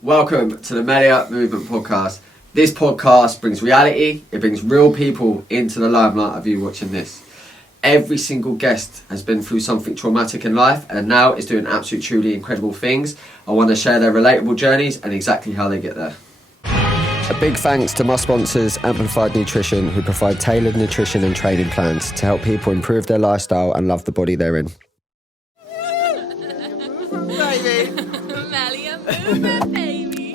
Welcome to the Melia Movement Podcast. This podcast brings reality, it brings real people into the limelight of you watching this. Every single guest has been through something traumatic in life and now is doing absolutely truly incredible things. I want to share their relatable journeys and exactly how they get there. A big thanks to my sponsors, Amplified Nutrition, who provide tailored nutrition and training plans to help people improve their lifestyle and love the body they're in. Melia Movement, baby.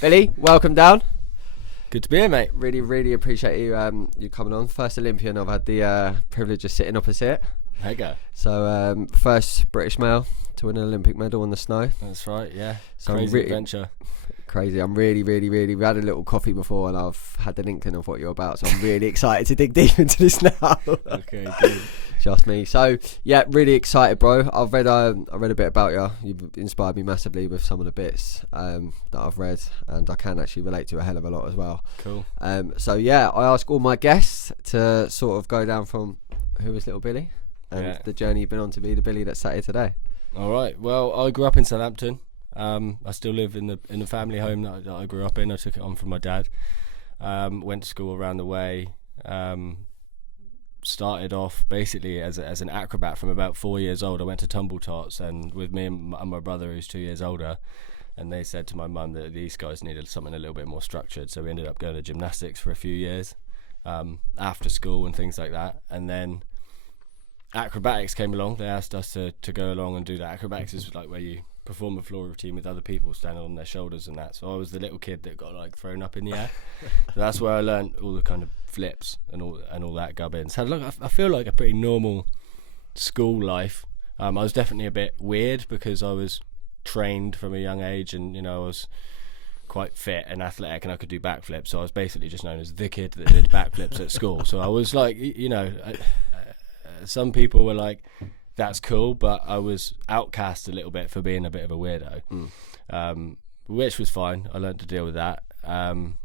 Billy, welcome down. Good to be here, mate. Really appreciate you you coming on. First Olympian I've had the privilege of sitting opposite. There you go. So first British male to win an Olympic medal on the snow. That's right, yeah. So Crazy adventure. Crazy. I'm really we had a little coffee before and I've had an inkling of what you're about, so I'm really excited to dig deep into this now. Okay, good. Just me. So yeah, really excited, bro. I read a bit about you. You've inspired me massively with some of the bits that I've read, and I can actually relate to a hell of a lot as well. Cool. So yeah, I ask all my guests to sort of go down from who was little Billy and the journey you've been on to be the Billy that's sat here today. All right. Well, I grew up in Southampton. I still live in the family home that I grew up in. I took it on from my dad. Went to school around the way. Started off basically as an acrobat from about 4 years old. I went to Tumble Tots, and with me and my brother, who's 2 years older, and they said to my mum that these guys needed something a little bit more structured. So we ended up going to gymnastics for a few years after school and things like that. And then acrobatics came along. They asked us to go along and do that. Acrobatics is like where you perform a floor routine with other people standing on their shoulders and that. So I was the little kid that got like thrown up in the air. So that's where I learned all the kind of flips and all that gubbins. Had I feel like a pretty normal school life. I was definitely a bit weird because I was trained from a young age, and I was quite fit and athletic, and I could do backflips. So I was basically just known as the kid that did backflips at school. So I was like, some people were like, that's cool, but I was outcast a little bit for being a bit of a weirdo, which was fine. I learned to deal with that, and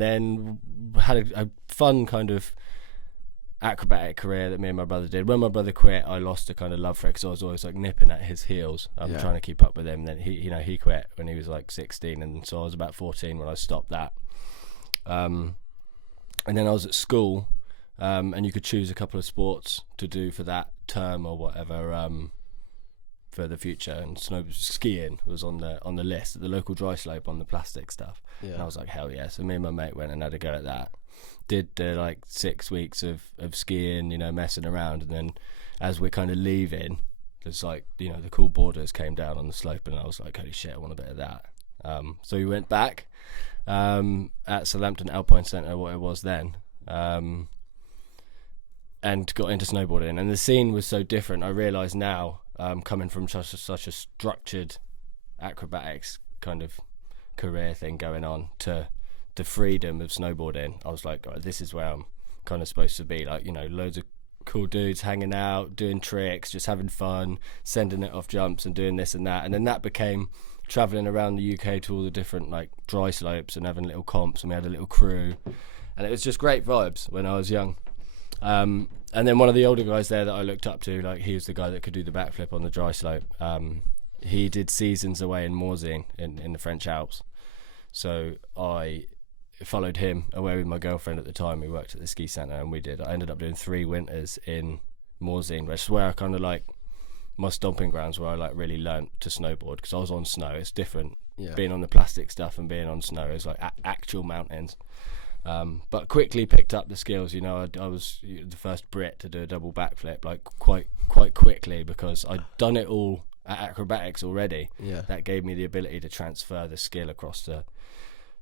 then had a fun kind of acrobatic career that me and my brother did. When my brother quit, I lost a kind of love for it because I was always like nipping at his heels, trying to keep up with him. Then he quit when he was like 16, and so I was about 14 when I stopped that. And then I was at school. And you could choose a couple of sports to do for that term or whatever for the future. And skiing was on the list at the local dry slope on the plastic stuff. Yeah. And I was like, hell yeah! So me and my mate went and had a go at that. Did like 6 weeks of skiing, messing around, and then as we're kind of leaving, there's like the cool borders came down on the slope, and I was like, holy shit, I want a bit of that. So we went back at Southampton Alpine Centre, what it was then. And got into snowboarding, and the scene was so different. I realise now, coming from such a structured acrobatics kind of career thing going on to the freedom of snowboarding, I was like, oh, this is where I'm kind of supposed to be. Like, loads of cool dudes hanging out, doing tricks, just having fun, sending it off jumps and doing this and that. And then that became travelling around the UK to all the different like dry slopes and having little comps, and we had a little crew, and it was just great vibes when I was young. And then one of the older guys there that I looked up to, like, he was the guy that could do the backflip on the dry slope. He did seasons away in Morzine in the French Alps. So I followed him away with my girlfriend at the time. We worked at the ski centre, and I ended up doing 3 winters in Morzine, which is where I kind of like my stomping grounds, where I like really learnt to snowboard, because I was on snow. It's different being on the plastic stuff and being on snow. It's like actual mountains. But quickly picked up the skills. I was the first Brit to do a double backflip, like quite quickly, because I'd done it all at acrobatics already. Yeah. That gave me the ability to transfer the skill across to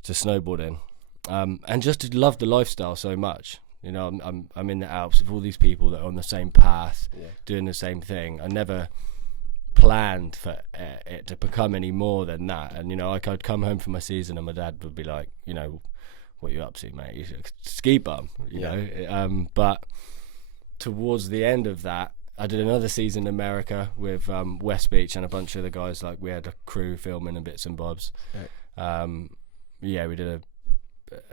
snowboarding, and just to love the lifestyle so much. I'm in the Alps with all these people that are on the same path, doing the same thing. I never planned for it to become any more than that. And I'd come home from my season, and my dad would be like, what you up to, mate? You ski bum, you know. But towards the end of that, I did another season in America with West Beach and a bunch of the guys. Like, we had a crew filming and bits and bobs. Right. We did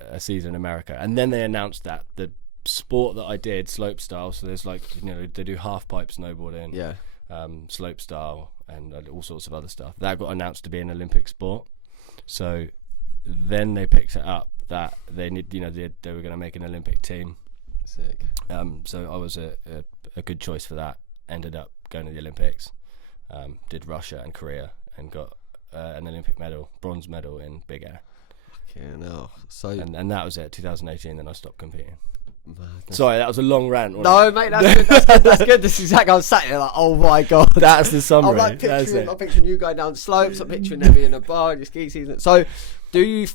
a season in America, and then they announced that the sport that I did, slopestyle. So there's like, they do half pipe snowboarding. Yeah. slope style, and all sorts of other stuff. That got announced to be an Olympic sport. So then they picked it up that they were going to make an Olympic team. Sick. So I was a good choice for that. Ended up going to the Olympics. Did Russia and Korea and got an Olympic medal, bronze medal in big air. Yeah, no. So and that was it. 2018. Then I stopped competing. Mad. Sorry, that was a long rant. No, mate, that's good. That's good. This is exactly. I was sat here like, oh my god. That's the summary. I'm like picturing you going down slopes. I'm picturing Evie in a bar in your ski season. So, do you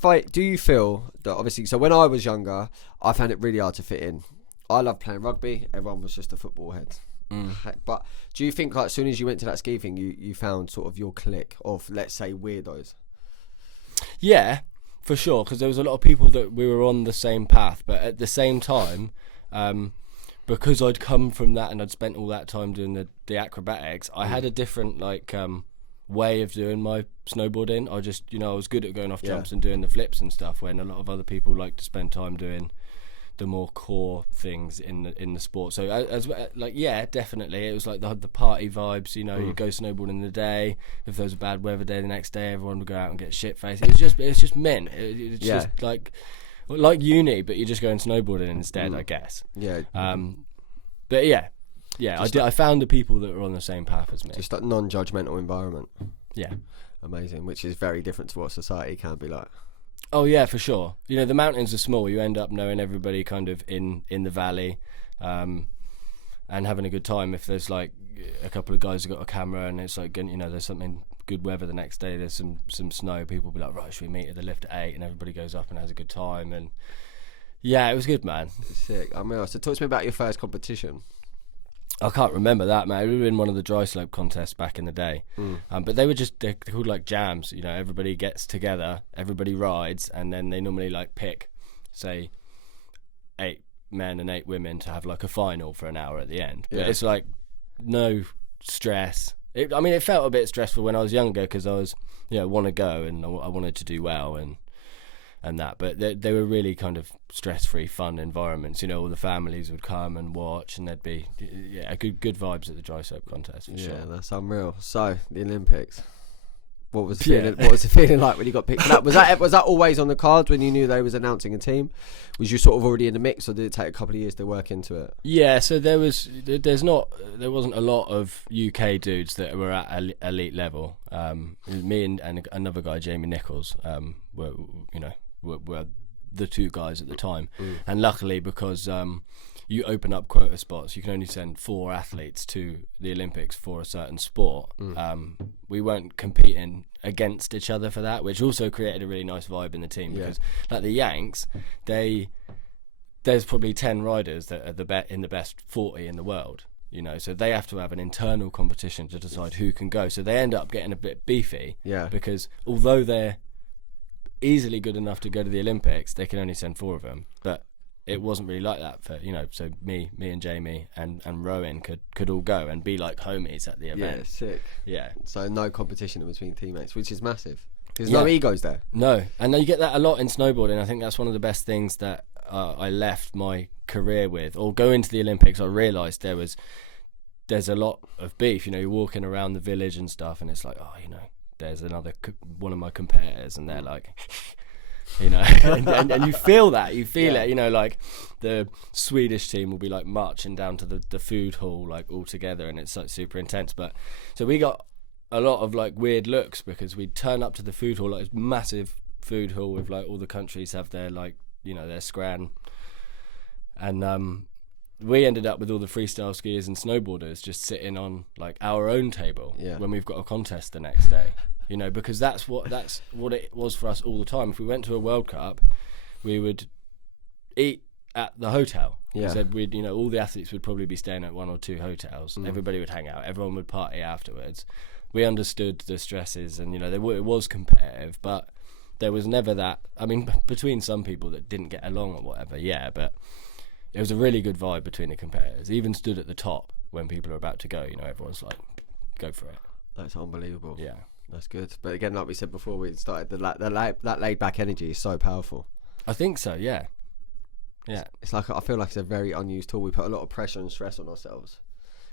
feel that obviously? So when I was younger, I found it really hard to fit in. I loved playing rugby. Everyone was just a football head. But do you think like as soon as you went to that ski thing, you found sort of your clique of, let's say, weirdos? Yeah, for sure, because there was a lot of people that we were on the same path, but at the same time, because I'd come from that and I'd spent all that time doing the acrobatics, I had a different way of doing my snowboarding. I just, I was good at going off jumps and doing the flips and stuff, when a lot of other people like to spend time doing the more core things in the sport. So definitely it was like the party vibes. You go snowboarding in the day. If there was a bad weather day, the next day everyone would go out and get shit faced. It's just mint. It's just like uni, but you're just going snowboarding instead, I guess. Yeah. But yeah. I found the people that were on the same path as me. Just that non-judgmental environment. Yeah. Amazing, which is very different to what society can be like. Oh yeah, for sure. The mountains are small. You end up knowing everybody kind of in the valley, and having a good time. If there's like a couple of guys who got a camera and it's like, there's something good weather the next day, there's some snow, people will be like, right, should we meet at the lift at 8? And everybody goes up and has a good time. And yeah, it was good, man. Sick. I mean, so talk to me about your first competition. I can't remember that, man. We were in one of the dry slope contests back in the day, but they're called like jams. Everybody gets together, everybody rides, and then they normally like pick, say, 8 men and 8 women to have like a final for an hour at the end. But it's like no stress. It felt a bit stressful when I was younger because I was, want to go and I wanted to do well and that, but they were really kind of stress-free, fun environments. All the families would come and watch, and there'd be good vibes at the dry slope contest for sure. Yeah, that's unreal. So the Olympics, what was the feeling? What was the feeling like when you got picked up? Was that always on the cards when you knew they was announcing a team? Was you sort of already in the mix, or did it take a couple of years to work into it? Yeah, so there wasn't a lot of UK dudes that were at elite level. Me and another guy, Jamie Nichols, were the 2 guys at the time. And luckily, because you open up quota spots, you can only send 4 athletes to the Olympics for a certain sport. We weren't competing against each other for that, which also created a really nice vibe in the team, because like the Yanks, there's probably 10 riders that are in the best 40 in the world, so they have to have an internal competition to decide who can go. So they end up getting a bit beefy, because although they're easily good enough to go to the Olympics, they can only send 4 of them. But it wasn't really like that for so me and Jamie and Rowan could all go and be like homies at the event. Sick. So no competition in between teammates, which is massive. There's no egos there. No, and you get that a lot in snowboarding. I think that's one of the best things that I left my career with, or going to the Olympics. I realised there's a lot of beef. You're walking around the village and stuff, and it's like, there's another one of my competitors, and they're like, and you feel that, it, like the Swedish team will be like marching down to the food hall like all together, and it's like super intense. But so we got a lot of like weird looks because we'd turn up to the food hall, like this massive food hall with like all the countries have their like their scran, and we ended up with all the freestyle skiers and snowboarders just sitting on like our own table when we've got a contest the next day, because that's what it was for us all the time. If we went to a World Cup, we would eat at the hotel. We said we'd, all the athletes would probably be staying at 1 or 2 hotels. Everybody would hang out. Everyone would party afterwards. We understood the stresses, and it was competitive, but there was never that. I mean, between some people that didn't get along or whatever, but it was a really good vibe between the competitors. Even stood at the top when people are about to go. Everyone's like, go for it. That's unbelievable. Yeah, that's good. But again, like we said before we started, that laid back energy is so powerful. I think so. Yeah. It's like, I feel like it's a very unused tool. We put a lot of pressure and stress on ourselves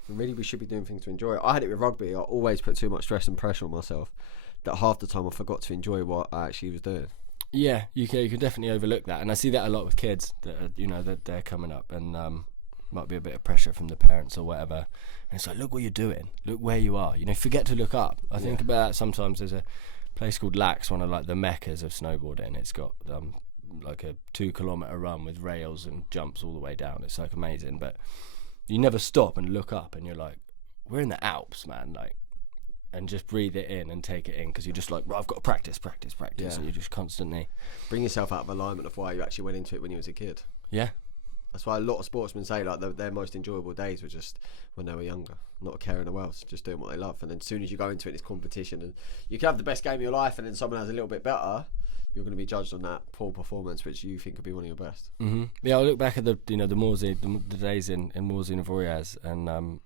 Really, we should be doing things to enjoy it. I had it with rugby. I always put too much stress and pressure on myself that half the time I forgot to enjoy what I actually was doing. Yeah, you can definitely overlook that, and I see that a lot with kids that are, that they're coming up and might be a bit of pressure from the parents or whatever, and it's like, look what you're doing, look where you are. Forget to look up. I think about that sometimes. There's a place called Lax, one of like the meccas of snowboarding. It's got like a 2-kilometer run with rails and jumps all the way down. It's like amazing, but you never stop and look up, and you're like, we're in the Alps, man, like. And just breathe it in and take it in, because you're just like, right, I've got to practice, Yeah. and you're just constantly Bring yourself out of alignment of why you actually went into it when you was a kid. yeah. That's why a lot of sportsmen say like their most enjoyable days were just when they were younger, not a care in the world, just doing what they love. And then as soon as you go into it, it's competition, and you can have the best game of your life, and then someone has a little bit better, you're going to be judged on that poor performance, which you think could be one of your best. Mm-hmm. Yeah, I look back at the Morsey, the days in Morsey and Voyaz, and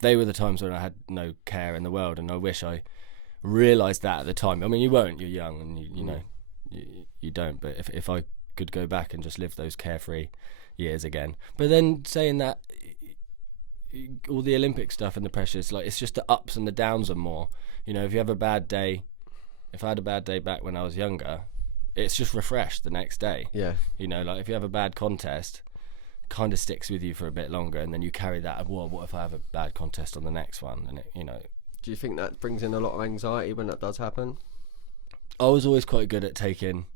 they were the times when I had no care in the world, and I wish I realised that at the time. I mean, you won't, you're young, and you don't. But if I could go back and just live those carefree years again. But then saying that, all the Olympic stuff and the pressures, like, it's just the ups and the downs are more. If you have a bad day, if I had a bad day back when I was younger, it's just refreshed the next day. Yeah. Like if you have a bad contest, kind of sticks with you for a bit longer, and then you carry that. Well, what if I have a bad contest on the next one? And Do you think that brings in a lot of anxiety when that does happen? I was always quite good at taking.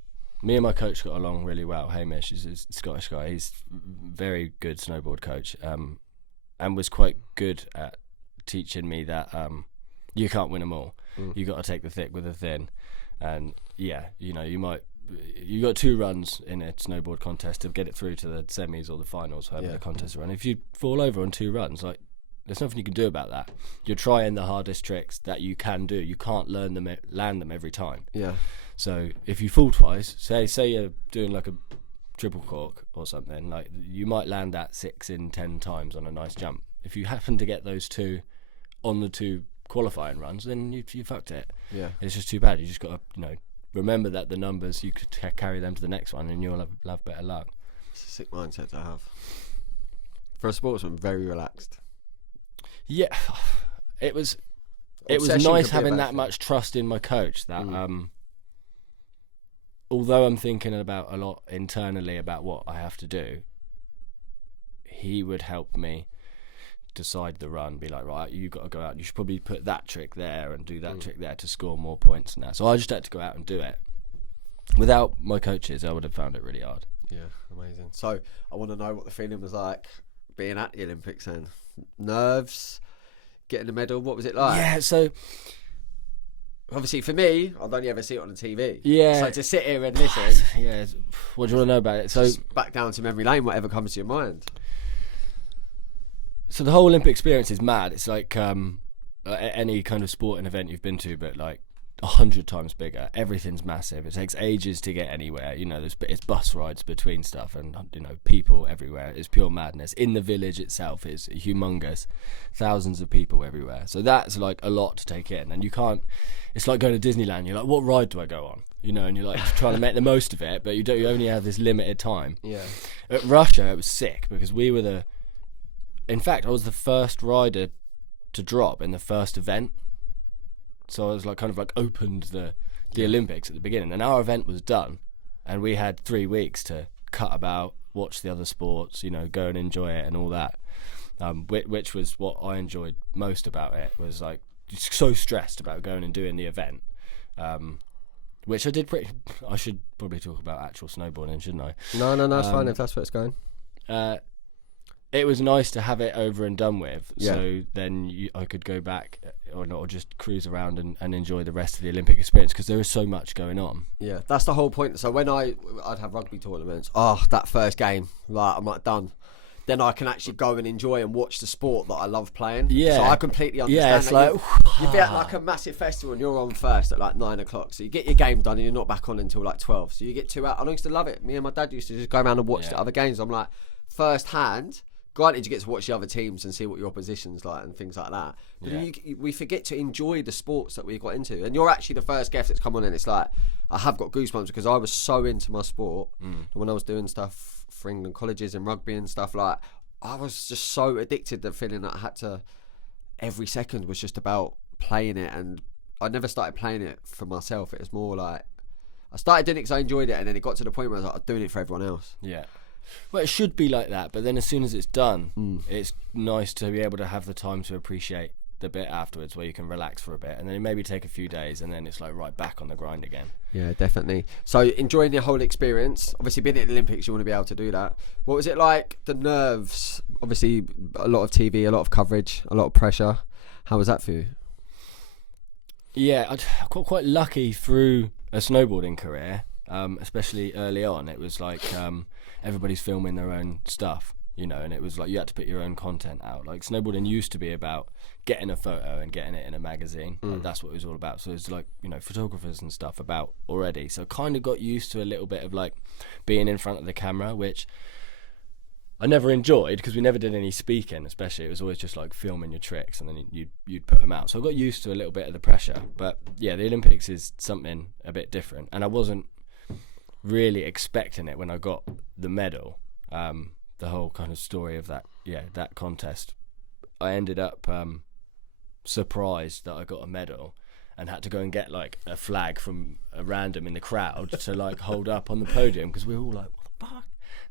Me and my coach got along really well. Hamish is a Scottish guy. He's very good snowboard coach, and was quite good at teaching me that you can't win them all. You got to take the thick with the thin, and you got 2 runs in a snowboard contest to get it through to the semis or the finals, however the contest run. If you fall over on 2 runs, like, there's nothing you can do about that. You're trying the hardest tricks that you can do. You can't land them every time. Yeah. So if you fall twice, say you're doing like a triple cork or something, like, you might land that 6 in 10 times on a nice jump. If you happen to get those 2 on the 2 qualifying runs, then you fucked it. Yeah. It's just too bad. You just got to remember that the numbers, you could carry them to the next one, and you'll have better luck. It's a sick mindset to have. For a sportsman, very relaxed. Yeah, it was Obsession nice could be a having bad that thing. much trust in my coach that although I'm thinking about a lot internally about what I have to do, he would help me decide the run, be like, right, you got to go out, you should probably put that trick there and do that trick there to score more points and that. So I just had to go out and do it. Without my coaches, I would have found it really hard. Yeah, amazing. So I want to know what the feeling was like being at the Olympics then. Nerves, getting the medal, what was it like? Yeah, so Obviously for me, I'd only ever see it on the TV. Yeah. So to sit here and listen, yeah, what do you want to know about it? So just back down to memory lane, whatever comes to your mind. So the whole Olympic experience is mad. It's like any kind of sporting event you've been to, but like 100 times bigger. Everything's massive. It takes ages to get anywhere. It's bus rides between stuff, and people everywhere. It's pure madness. In the village itself is humongous, thousands of people everywhere. So that's like a lot to take in, and you can't. It's like going to Disneyland. You're like, what ride do I go on? And you're like trying to make the most of it, but you only have this limited time. Yeah. At Russia, it was sick because we were in fact, I was the first rider to drop in the first event. So I was like kind of like opened the Olympics at the beginning, and our event was done, and we had 3 weeks to cut about, watch the other sports, go and enjoy it and all that. Which was what I enjoyed most about it, was like so stressed about going and doing the event, which I did I should probably talk about actual snowboarding, shouldn't I? No, it's fine if that's where it's going. It was nice to have it over and done with, Yeah. so then I could go back or just cruise around and enjoy the rest of the Olympic experience, because there is so much going on. Yeah, that's the whole point. So when I'd have rugby tournaments, that first game, like, I'm like done. Then I can actually go and enjoy and watch the sport that I love playing. Yeah. So I completely understand. Yeah, it's that like you'd be at like a massive festival and you're on first at like 9 o'clock. So you get your game done and you're not back on until like 12. So you get 2 out. I used to love it. Me and my dad used to just go around and watch the other games. I'm like, first hand. Granted, you get to watch the other teams and see what your opposition's like and things like that. But we forget to enjoy the sports that we got into. And you're actually the first guest that's come on, and it's like, I have got goosebumps because I was so into my sport. And when I was doing stuff for England colleges and rugby and stuff, like, I was just so addicted to feeling that I had to, every second was just about playing it, and I never started playing it for myself. It was more like, I started doing it because I enjoyed it, and then it got to the point where I was like, I'm doing it for everyone else. Yeah. Well, it should be like that, but then as soon as it's done, it's nice to be able to have the time to appreciate the bit afterwards where you can relax for a bit, and then maybe take a few days, and then it's like right back on the grind again. Yeah, definitely. So enjoying the whole experience. Obviously, being at the Olympics, you want to be able to do that. What was it like? The nerves. Obviously, a lot of TV, a lot of coverage, a lot of pressure. How was that for you? Yeah, I got quite lucky through a snowboarding career, especially early on. It was like everybody's filming their own stuff, you know, and it was like you had to put your own content out. Like snowboarding used to be about getting a photo and getting it in a magazine. Like, that's what it was all about. So it's like, you know, photographers and stuff about already. So kind of got used to a little bit of like being in front of the camera, which I never enjoyed because we never did any speaking, especially. It was always just like filming your tricks and then you'd put them out. So I got used to a little bit of the pressure. But yeah, the Olympics is something a bit different. And I wasn't really expecting it when I got the medal. The whole kind of story of that, that contest. I ended up surprised that I got a medal and had to go and get like a flag from a random in the crowd to like hold up on the podium because we were all like, what the fuck?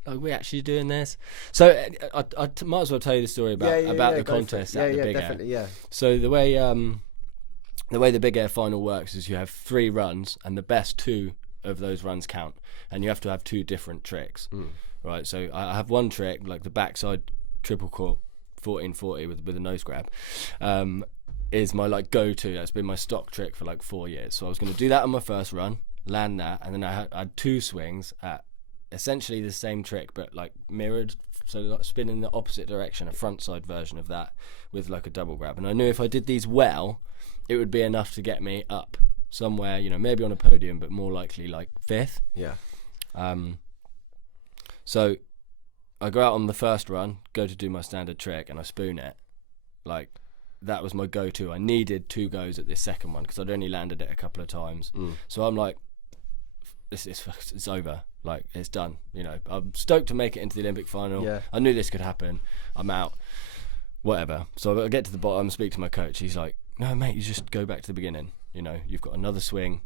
Like, we're actually doing this. So I might as well tell you the story about the contest at the Big Air. Definitely, yeah. So the way the Big Air final works is you have 3 runs and the best 2 of those runs count, and you have to have 2 different tricks. Right, so I have one trick, like the backside triple cork 1440 with a nose grab, is my like go-to. That's been my stock trick for like 4 years. So I was going to do that on my first run, land that, and then I had 2 swings at essentially the same trick but like mirrored, so like spin in the opposite direction, a front side version of that with like a double grab. And I knew if I did these well, it would be enough to get me up somewhere, you know, maybe on a podium, but more likely like 5th. Yeah. So I go out on the first run, go to do my standard trick, and I spoon it. Like, that was my go-to. I needed 2 goes at this second one because I'd only landed it a couple of times. So I'm like, it's over. Like, it's done. You know, I'm stoked to make it into the Olympic final. Yeah. I knew this could happen. I'm out. Whatever. So I get to the bottom, speak to my coach. He's like, no, mate, you just go back to the beginning. You know, you've got another swing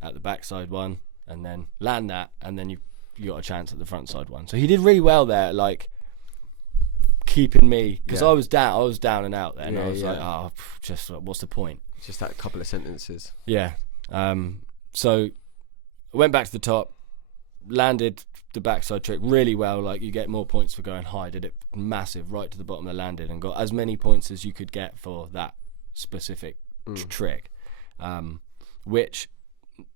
at the backside one, and then land that, and then you got a chance at the front side one. So he did really well there, like keeping me, because I was down and out there, and I was like, just what's the point? Just that couple of sentences. Yeah. So I went back to the top, landed the backside trick really well. Like, you get more points for going high. Did it massive right to the bottom of the landed and got as many points as you could get for that specific trick, which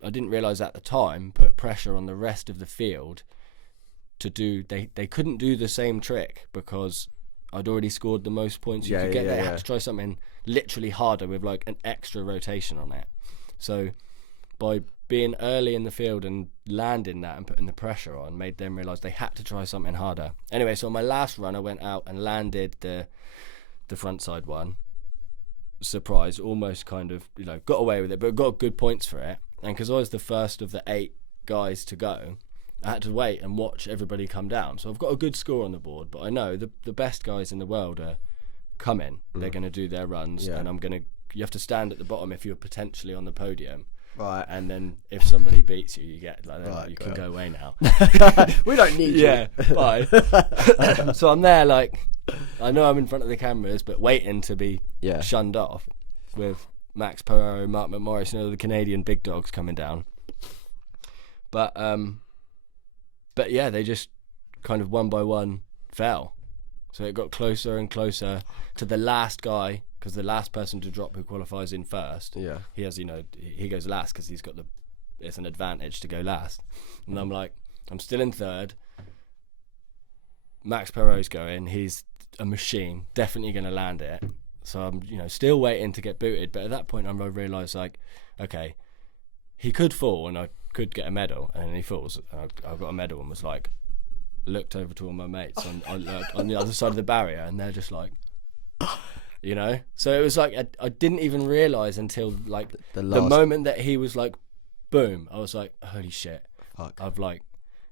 I didn't realise at the time put pressure on the rest of the field to do. They couldn't do the same trick because I'd already scored the most points you could get. They had to try something literally harder with like an extra rotation on it. So by being early in the field and landing that and putting the pressure on made them realise they had to try something harder. Anyway, so on my last run I went out and landed the front side one. Surprise, almost kind of, you know, got away with it, but got good points for it. And because I was the first of the 8 guys to go, I had to wait and watch everybody come down. So I've got a good score on the board, but I know the best guys in the world are coming. They're going to do their runs, and you have to stand at the bottom if you're potentially on the podium. Right. And then if somebody beats you, you get like, you can go away now. We don't need you. Yeah, bye. So I'm there, like, I know I'm in front of the cameras, but waiting to be shunned off with Max Perot, Mark McMorris, you know, the Canadian big dogs coming down. But yeah, they just kind of one by one fell. So it got closer and closer to the last guy, because the last person to drop who qualifies in first, he has, you know, he goes last because he's got it's an advantage to go last. And I'm like, I'm still in third. Max Perot's going, he's a machine, definitely going to land it. So I'm, you know, still waiting to get booted. But at that point, I realised, like, okay, he could fall and I could get a medal. And then he falls. And I got a medal and was like, looked over to all my mates on the other side of the barrier, and they're just like, you know. So it was like I didn't even realise until like the moment that he was like, boom. I was like, holy shit, fuck. I've like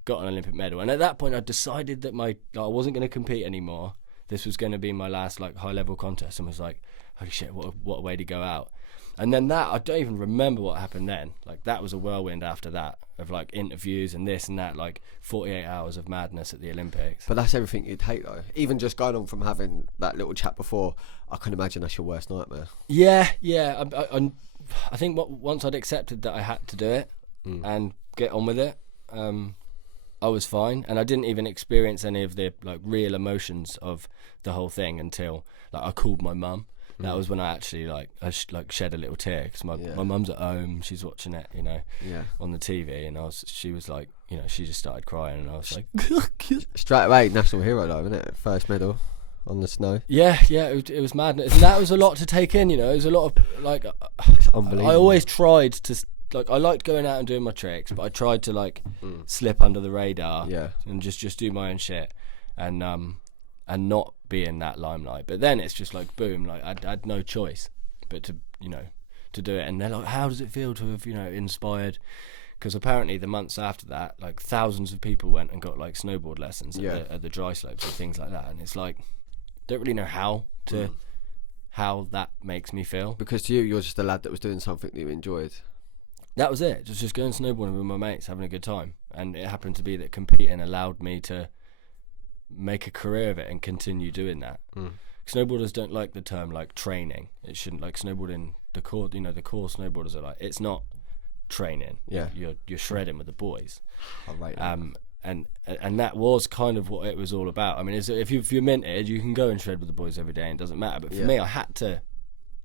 got an Olympic medal. And at that point, I decided that I wasn't going to compete anymore. this was going to be my last like high level contest, and was like, holy shit, what a way to go out. And then that, I don't even remember what happened then. Like, that was a whirlwind after that, of like interviews and this and that, like 48 hours of madness at the Olympics. But that's everything you'd hate, though. Even just going on from having that little chat before, I can imagine that's your worst nightmare. Yeah. I think once I'd accepted that I had to do it and get on with it, I was fine, and I didn't even experience any of the like real emotions of the whole thing until like I called my mum. That was when I actually shed a little tear, because my mum's at home, she's watching it, you know, on the TV, and she was like, you know, she just started crying, and I was like, straight away, national hero though, isn't it? First medal on the snow. Yeah, it was madness, and that was a lot to take in, you know. It was a lot of like, it's unbelievable. I always tried to like, I liked going out and doing my tricks, but I tried to like slip under the radar, and just do my own shit, and not be in that limelight. But then it's just like boom, like I had no choice but to, you know, to do it. And they're like, how does it feel to have, you know, inspired? Because apparently the months after that, like thousands of people went and got like snowboard lessons at the dry slopes and things like that. And it's like, don't really know how that makes me feel. Because to you, you're just a lad that was doing something that you enjoyed. That was it. Just going snowboarding with my mates, having a good time. And it happened to be that competing allowed me to make a career of it and continue doing that. Snowboarders don't like the term like training. It shouldn't, like snowboarding, the core snowboarders are like, it's not training. You're shredding with the boys. And that was kind of what it was all about. I mean, if you're minted, you can go and shred with the boys every day and it doesn't matter. But for me, I had to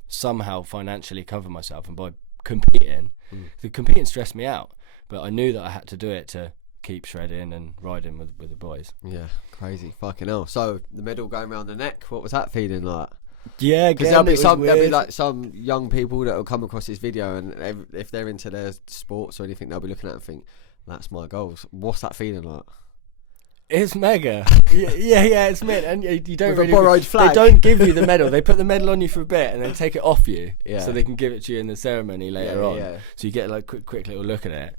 somehow financially cover myself, and by competing, the competing stressed me out, but I knew that I had to do it to keep shredding and riding with the boys. Yeah, crazy, fucking hell. So the medal going around the neck, what was that feeling like? Yeah, because there'll be like some young people that will come across this video, and if they're into their sports or anything, they'll be looking at it and think, that's my goals. What's that feeling like? It's mega. yeah, it's mint. And you don't with really, a borrowed flag. They don't give you the medal. They put the medal on you for a bit and then take it off you, so they can give it to you in the ceremony later on. So you get like quick little look at it.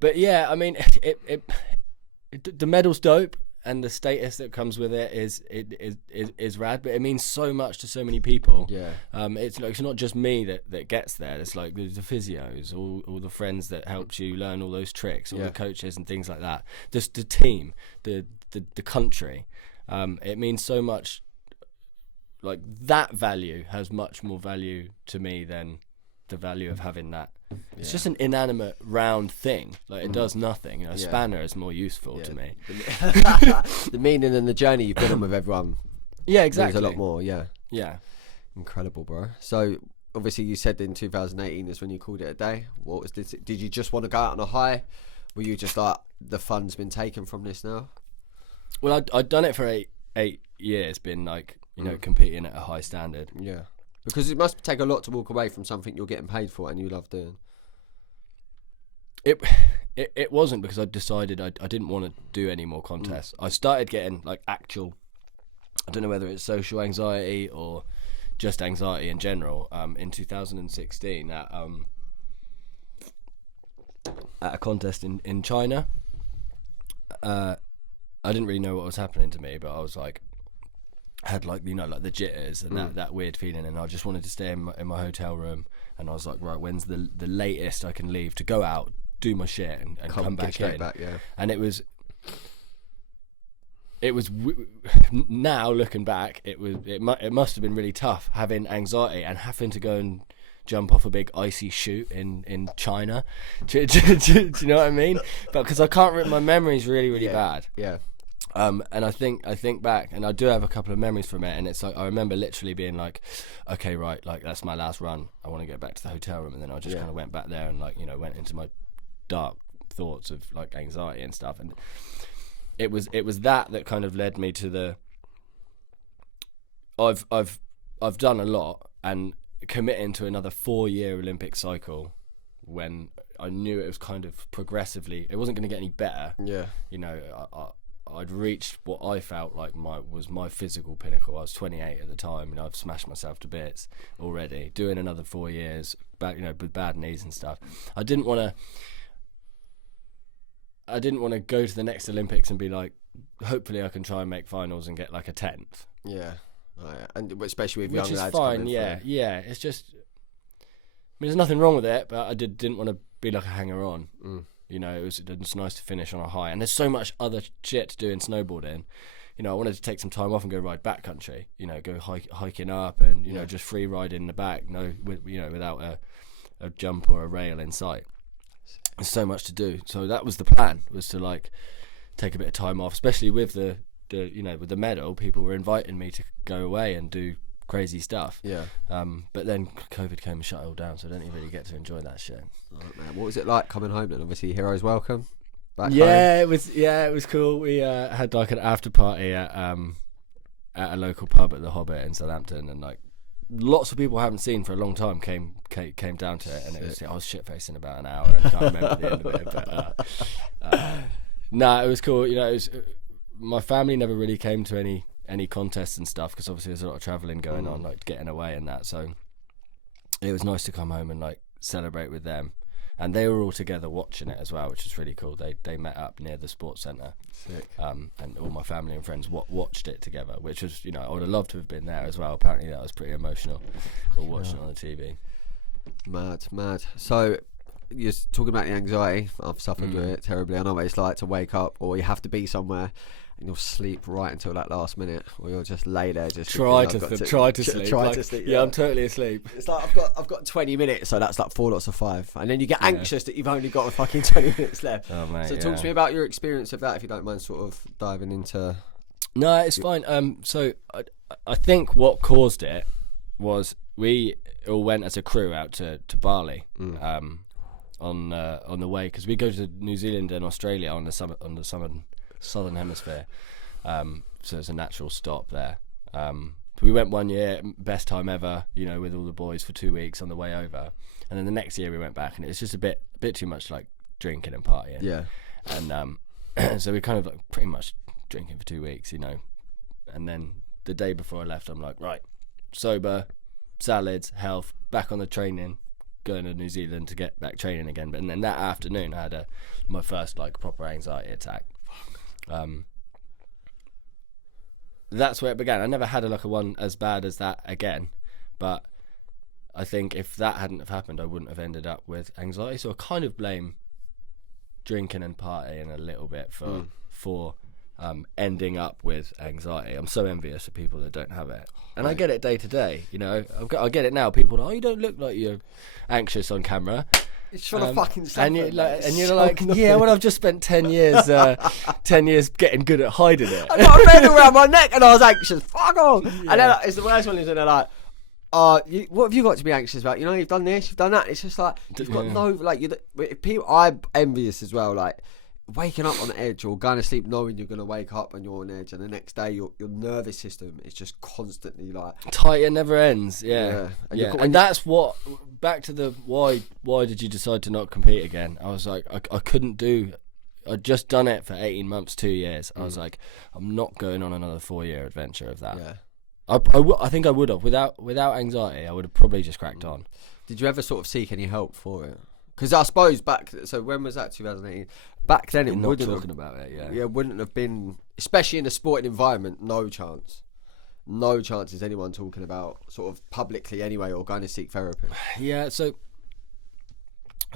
But yeah, I mean, the medal's dope, and the status that comes with it is rad. But it means so much to so many people. It's not just me that gets there. It's like the physios, all the friends that helped you learn all those tricks, all the coaches and things like that. Just the team, the country. It means so much. Like, that value has much more value to me than the value of having that. It's just an inanimate round thing. Like, it does nothing. You know, a spanner is more useful to me. The meaning and the journey you've been on with everyone. Yeah, exactly. There's a lot more. Yeah. Incredible, bro. So obviously you said in 2018 is when you called it a day. What was this? Did you just want to go out on a high? Were you just like, the fun's been taken from this now? Well, I'd done it for eight years, been like, you know, competing at a high standard. Yeah. Because it must take a lot to walk away from something you're getting paid for and you love doing. It wasn't, because I decided I didn't want to do any more contests. I started getting like actual, I don't know whether it's social anxiety or just anxiety in general, in 2016 at a contest in China. I didn't really know what was happening to me, but I was like, had like, you know, like the jitters and that weird feeling, and I just wanted to stay in my hotel room, and I was like, right, when's the latest I can leave to go out, do my shit and come back in. And it was now looking back, it must have been really tough having anxiety and having to go and jump off a big icy chute in China. Do you know what I mean? But because I can't remember, my memory's really bad. And I think back, and I do have a couple of memories from it, and it's like, I remember literally being like, okay, right, like, that's my last run, I want to get back to the hotel room. And then I just kind of went back there and, like, you know, went into my dark thoughts of like anxiety and stuff. And it was that kind of led me to the I've done a lot, and committing to another 4-year Olympic cycle when I knew it was kind of progressively, it wasn't going to get any better. You know, I'd reached what I felt like was my physical pinnacle. I was 28 at the time, and I've smashed myself to bits already. Doing another 4 years, back, you know, with bad knees and stuff. I didn't want to go to the next Olympics and be like, hopefully I can try and make finals and get like a 10th. Yeah. Right. And especially with Which young is lads fine, coming yeah, through. yeah. It's just, I mean, there's nothing wrong with it, but I didn't want to be like a hanger-on. You know, it's nice to finish on a high, and there's so much other shit to do in snowboarding. You know, I wanted to take some time off and go ride backcountry. You know, go hiking up and you know just free riding in the back. Without a jump or a rail in sight. There's so much to do. So that was the plan, was to like take a bit of time off, especially with the with the medal. People were inviting me to go away and do crazy stuff. Yeah. But then COVID came and shut it all down, so I didn't really get to enjoy that shit. Right, man. What was it like coming home then? Obviously, Heroes Welcome. Back home. It was cool. We had like an after party at a local pub at the Hobbit in Southampton, and like lots of people I haven't seen for a long time came down to it, and it was, I was shit facing about an hour and can't remember the end of it. But it was cool. You know, it was, my family never really came to any contests and stuff because obviously there's a lot of travelling going on, like getting away and that. So it was nice to come home and like celebrate with them. And they were all together watching it as well, which was really cool. They met up near the sports centre, and all my family and friends watched it together, which was, you know, I would have loved to have been there as well. Apparently that was pretty emotional, or watching on the TV. Mad. So you're talking about the anxiety. I've suffered with it terribly. I know what it's like to wake up, or you have to be somewhere, and you'll sleep right until that last minute, or you'll just lay there just try to sleep. Yeah, I'm totally asleep. It's like I've got 20 minutes, so that's like 4 lots of 5, and then you get anxious that you've only got a fucking 20 minutes left. Oh mate, so talk to me about your experience of that, if you don't mind, sort of diving into. No, it's fine. So I think what caused it was we all went as a crew out to Bali on the way, because we go to New Zealand and Australia on the southern hemisphere, so it's a natural stop there. We went one year, best time ever, you know, with all the boys for 2 weeks on the way over, and then the next year we went back, and it was just a bit too much like drinking and partying. Yeah. And so we kind of like pretty much drinking for 2 weeks, you know, and then the day before I left, I'm like, right, sober, salads, health, back on the training, going to New Zealand to get back training again. But then that afternoon I had my first like proper anxiety attack. That's where it began. I never had a one as bad as that again, but I think if that hadn't have happened, I wouldn't have ended up with anxiety. So I kind of blame drinking and partying a little bit for ending up with anxiety. I'm so envious of people that don't have it, and I get it day to day. You know, I get it now. People are, oh, you don't look like you're anxious on camera. It's trying to fucking suffer, and you're like, yeah, well, I've just spent 10 years getting good at hiding it. I got a medal around my neck and I was anxious. Fuck off. Yeah. And then it's the worst one is when they're like, what have you got to be anxious about? You know, you've done this, you've done that. It's just like you've got no like. People, I'm envious as well. Like waking up on edge or going to sleep knowing you're going to wake up and you're on edge, and the next day your nervous system is just constantly like tight. It never ends. Yeah. And that's what. Back to the why did you decide to not compete again? I was like, I couldn't do. I'd just done it for 18 months, 2 years. I was like, I'm not going on another 4-year adventure of that. Yeah. I think I would have. Without anxiety, I would have probably just cracked on. Did you ever sort of seek any help for it? Because I suppose so when was that, 2018? Back then it wouldn't talking about it, yeah, wouldn't have been, especially in a sporting environment, no chance is anyone talking about sort of publicly anyway, or going to seek therapy. Yeah, so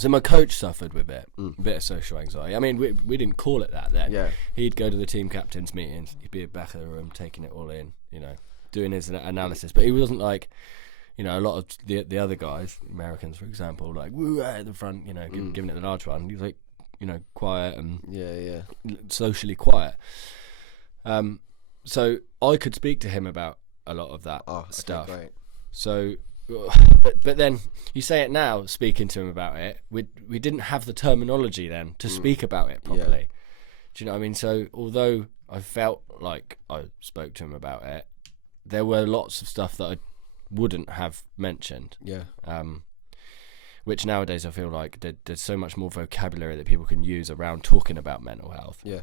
my coach suffered with it, a bit of social anxiety. I mean, we didn't call it that then. Yeah. He'd go to the team captains meetings, he'd be at the back of the room taking it all in, you know, doing his analysis, but he wasn't like, you know, a lot of the other guys, Americans for example, like woo at the front, you know, giving it the large one. He was like, you know, quiet and socially quiet. So I could speak to him about a lot of that stuff. Great. So, but then you say it now, speaking to him about it, we didn't have the terminology then to speak about it properly. Yeah. Do you know what I mean? So although I felt like I spoke to him about it, there were lots of stuff that I wouldn't have mentioned. Yeah. Which nowadays I feel like there's so much more vocabulary that people can use around talking about mental health. Yeah.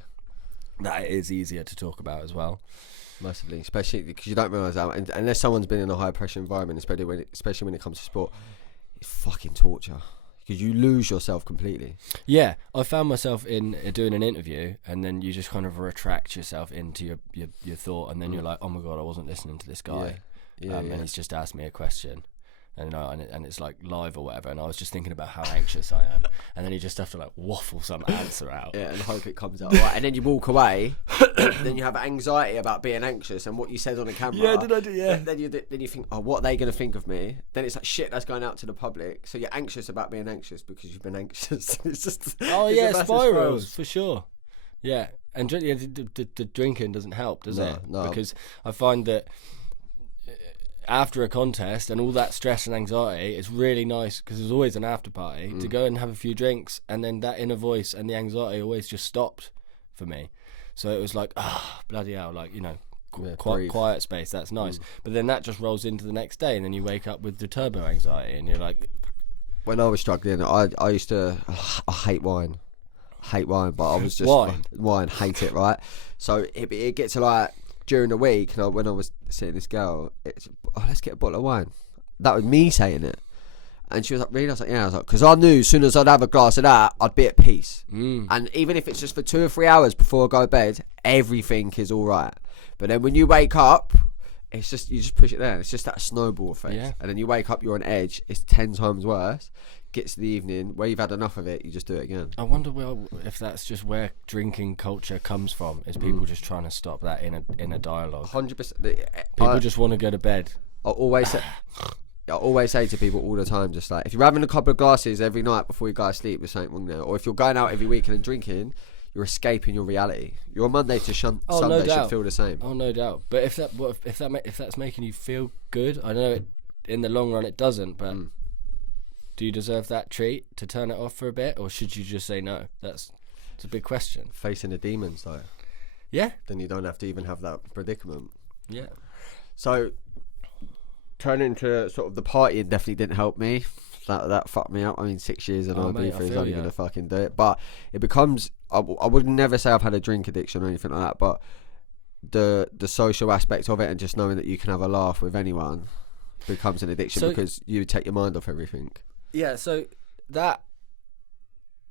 That it is easier to talk about as well. Massively, especially because you don't realise that unless someone's been in a high pressure environment, especially when it comes to sport, it's fucking torture. because you lose yourself completely. Yeah, I found myself in doing an interview, and then you just kind of retract yourself into your thought, and then you're like, oh my god, I wasn't listening to this guy, and he's just asked me a question, and it's like live or whatever, and I was just thinking about how anxious I am, and then you just have to like waffle some answer out. Yeah, and hope it comes out right. And then you walk away, then you have anxiety about being anxious and what you said on the camera. Yeah, did I do? Yeah. Then you think, oh, what are they going to think of me? Then it's like shit that's going out to the public. So you're anxious about being anxious because you've been anxious. It's just It spirals for sure. Yeah, and the drinking doesn't help, does it? No. Because I find that after a contest and all that stress and anxiety, it's really nice because there's always an after party to go and have a few drinks, and then that inner voice and the anxiety always just stopped for me. So it was like, bloody hell, like, you know, quiet space, that's nice. But then that just rolls into the next day, and then you wake up with the turbo anxiety, and you're like... When I was struggling, I used to... I hate wine, but I was just... Wine, hate it, right? So it gets to like... During the week, and when I was seeing this girl, it's, let's get a bottle of wine. That was me saying it. And she was like, really? I was like, yeah. I was like, because I knew as soon as I'd have a glass of that, I'd be at peace. And even if it's just for 2 or 3 hours before I go to bed, everything is all right. But then when you wake up, it's just, you just push it there. It's just that snowball effect. Yeah. And then you wake up, you're on edge. It's 10 times worse. Gets to the evening where you've had enough of it, you just do it again. I wonder if that's just where drinking culture comes from, is people just trying to stop that in a dialogue. 100%. People just want to go to bed. I always say to people all the time, just like, if you're having a couple of glasses every night before you go to sleep, there's something wrong there. Or if you're going out every weekend and drinking, you're escaping your reality. Your Monday to Sunday should feel the same. Oh, no doubt. But if that's making you feel good, I know in the long run it doesn't, but do you deserve that treat to turn it off for a bit, or should you just say no? It's a big question. Facing the demons, though. Yeah. Then you don't have to even have that predicament. Yeah. So, turning to sort of the partying definitely didn't help me. That fucked me up. I mean, 6 years and Ibiza is only going to fucking do it. But it becomes... I would never say I've had a drink addiction or anything like that, but the social aspect of it and just knowing that you can have a laugh with anyone becomes an addiction because you take your mind off everything. Yeah, so that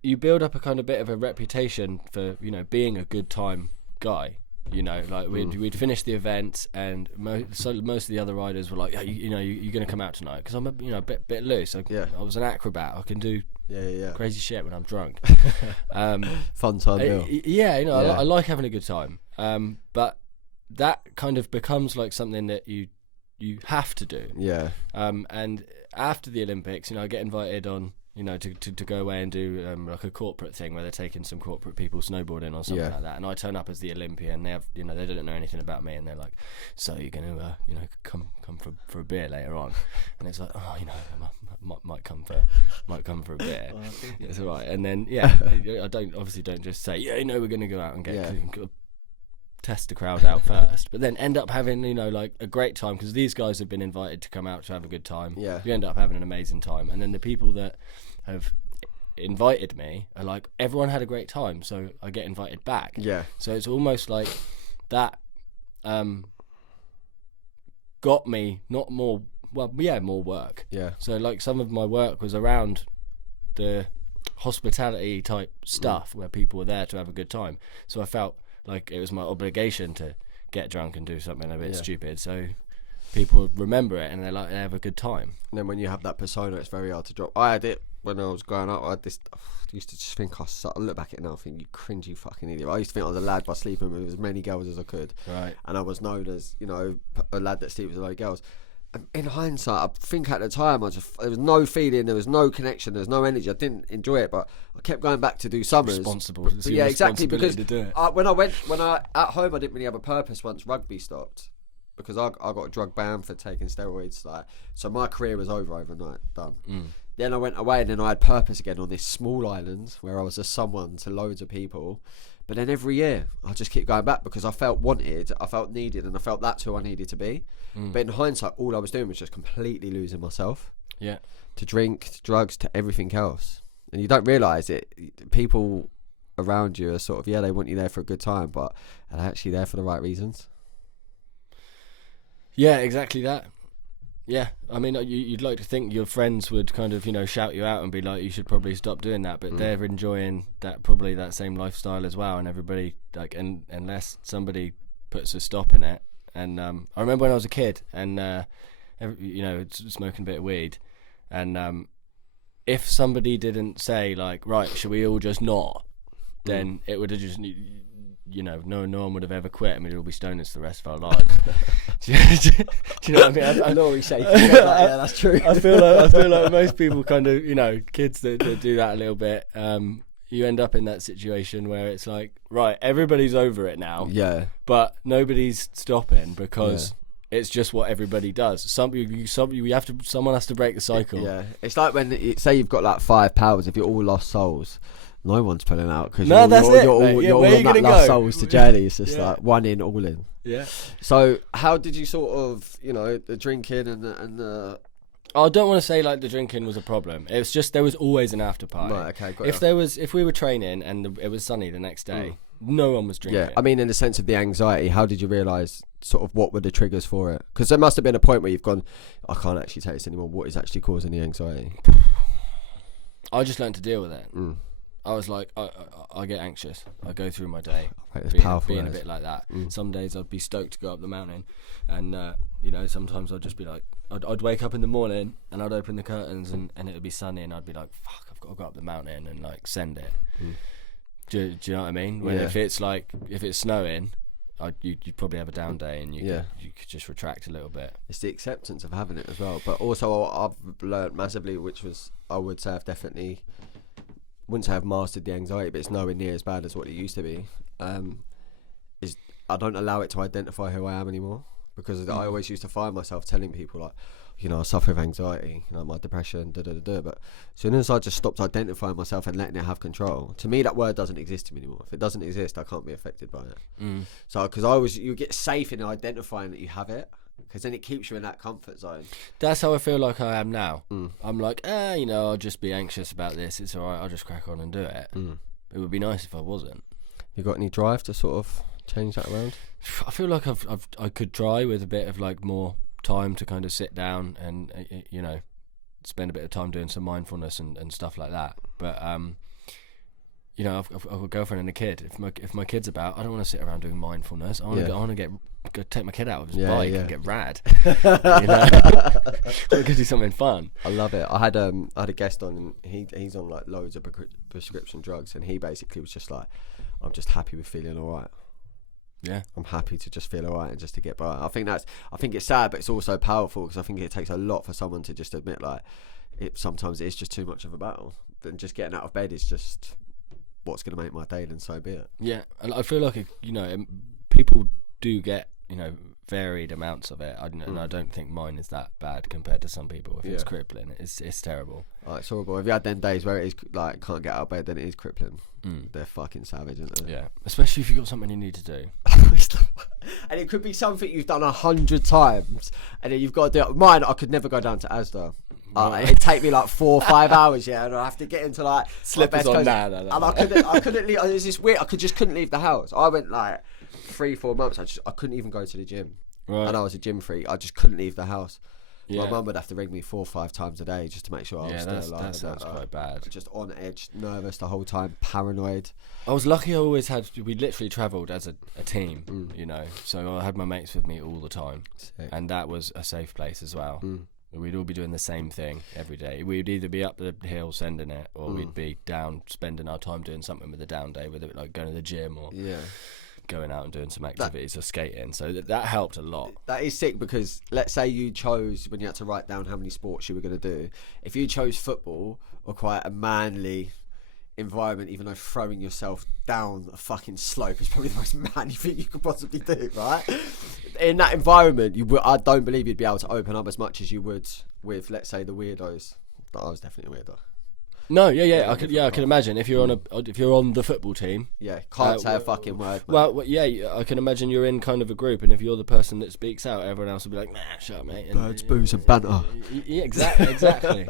you build up a kind of bit of a reputation for, you know, being a good time guy. You know, like we'd finished the event, and most of the other riders were like, you're going to come out tonight, because I'm a bit loose. I was an acrobat. I can do crazy shit when I'm drunk. Fun time, I like having a good time. But that kind of becomes like something that you have to do. Yeah. And after the Olympics, you know, I get invited on, you know, to go away and do like a corporate thing where they're taking some corporate people snowboarding or something like that, and I turn up as the Olympian. They have, you know, they don't know anything about me, and they're like, so you're gonna come for a beer later on, and it's like, oh, you know, I might come for a beer. It's all right. And then I don't just say, you know, we're gonna go out and test the crowd out first, but then end up having, you know, like a great time, because these guys have been invited to come out to have a good time. You end up having an amazing time, and then the people that have invited me are like, everyone had a great time, so I get invited back. So it's almost like that got me more work. So like some of my work was around the hospitality type stuff where people were there to have a good time, so I felt like it was my obligation to get drunk and do something a bit stupid, so people remember it and they have a good time. And then when you have that persona, it's very hard to drop. I had it when I was growing up. I used to just think, I look back at it now and think, you cringy fucking idiot. I used to think I was a lad by sleeping with as many girls as I could, right? And I was known as, you know, a lad that sleeps with a lot of girls. In hindsight, I think at the time there was no feeling, there was no connection, there was no energy. I didn't enjoy it, but I kept going back to do summers. Responsible. But exactly, because when I at home, I didn't really have a purpose once rugby stopped, because I got a drug ban for taking steroids, like, so my career was overnight, done. Then I went away, and then I had purpose again on this small island where I was just someone to loads of people. But then every year I just keep going back because I felt wanted, I felt needed, and I felt that's who I needed to be. But in hindsight, all I was doing was just completely losing myself. To drink, to drugs, to everything else. And you don't realise it. People around you are sort of, they want you there for a good time, but they're actually there for the right reasons. Yeah, exactly that. Yeah, I mean, you'd like to think your friends would kind of, shout you out and be like, you should probably stop doing that, but they're enjoying that same lifestyle as well, and everybody, like, unless somebody puts a stop in it. And I remember when I was a kid, and smoking a bit of weed, and if somebody didn't say, like, right, should we all just not, then it would have just, no one would have ever quit, and we'd all be stoners for the rest of our lives. do you know what I mean? I know what you're shaking. Yeah, that's true. I feel like most people kind of, kids that do that a little bit, you end up in that situation where it's like, right, everybody's over it now. Yeah. But nobody's stopping because it's just what everybody does. Someone has to break the cycle. Yeah. It's like when, say you've got like 5 powers, if you're all lost souls, no one's pulling out because you're all on that lost souls to journey. It's just like one in, all in. Yeah. So how did you sort of, the drinking and the I don't want to say like the drinking was a problem. It was just there was always an after party. Right, okay, got If we were training and it was sunny the next day, no one was drinking. Yeah, I mean, in the sense of the anxiety, how did you realise sort of what were the triggers for it? Because there must have been a point where you've gone, I can't actually take this anymore. What is actually causing the anxiety? I just learned to deal with it. I was like, I get anxious. I go through my day being a bit like that. Some days I'd be stoked to go up the mountain, and sometimes I'd just be like, I'd wake up in the morning and I'd open the curtains and it would be sunny, and I'd be like, fuck, I've got to go up the mountain and like send it. Do you know what I mean? When if it's snowing, you'd probably have a down day, and you could just retract a little bit. It's the acceptance of having it as well. But also I've learned massively, which was, I would say I've definitely, wouldn't say I've mastered the anxiety, but it's nowhere near as bad as what it used to be. Is I don't allow it to identify who I am anymore, because I always used to find myself telling people like, I suffer with anxiety, my depression, but as soon as I just stopped identifying myself and letting it have control, to me that word doesn't exist to me anymore. If it doesn't exist, I can't be affected by it. So because you get safe in identifying that you have it, because then it keeps you in that comfort zone. That's how I feel like I am now. I'm like, I'll just be anxious about this, it's alright, I'll just crack on and do it. It would be nice if I wasn't. You got any drive to sort of change that around? I feel like I could try with a bit of like more time to kind of sit down and spend a bit of time doing some mindfulness and stuff like that. But I've got a girlfriend and a kid. If my kid's about, I don't want to sit around doing mindfulness. I want to go take my kid out of his bike and get rad. I want to do something fun. I love it. I had a guest on, and he's on like loads of prescription drugs, and he basically was just like, I'm just happy with feeling alright. Yeah, I'm happy to just feel alright and just to get by. I think it's sad, but it's also powerful, because I think it takes a lot for someone to just admit like sometimes it's just too much of a battle. Then just getting out of bed is just what's going to make my day, then so be it. Yeah, and I feel like people do get varied amounts of it, and I don't think mine is that bad compared to some people. If it's crippling, it's terrible. Oh, it's horrible. If you had them days where it is like can't get out of bed, then it is crippling. They're fucking savage, aren't they? Yeah, especially if you've got something you need to do. And it could be something you've done 100 times, and then you've got to do it. Mine, I could never go down to Asda. It'd take me like 4 or 5 hours, and I have to get into like slippers on now. And I couldn't leave. It was this weird. I just couldn't leave the house. I went like 3-4 months. I couldn't even go to the gym. Right. And I was a gym freak. I just couldn't leave the house. Yeah. My mum would have to ring me 4 or 5 times a day just to make sure I was still alive. That sounds quite bad. Just on edge, nervous the whole time, paranoid. I was lucky. We literally travelled as a team, so I had my mates with me all the time. Sick. And that was a safe place as well. We'd all be doing the same thing every day. We'd either be up the hill sending it, or we'd be down spending our time doing something with the down day, whether it like going to the gym or going out and doing some activities or skating. So that helped a lot. That is sick, because let's say you chose, when you had to write down how many sports you were going to do, if you chose football, or quite a manly environment, even though throwing yourself down a fucking slope is probably the most manly thing you could possibly do, right? In that environment, I don't believe you'd be able to open up as much as you would with, let's say, the weirdos. But I was definitely a weirdo. No, I could imagine if you're on the football team. Yeah, can't say a fucking word. Well, I can imagine you're in kind of a group, and if you're the person that speaks out, everyone else will be like, "Nah, shut up, mate." Birds, booze, and banter. Yeah, exactly.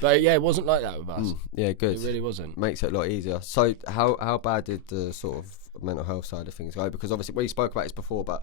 But yeah, it wasn't like that with us. Yeah, good. It really wasn't. Makes it a lot easier. So, how bad did the sort of mental health side of things go? Because obviously we spoke about this before, but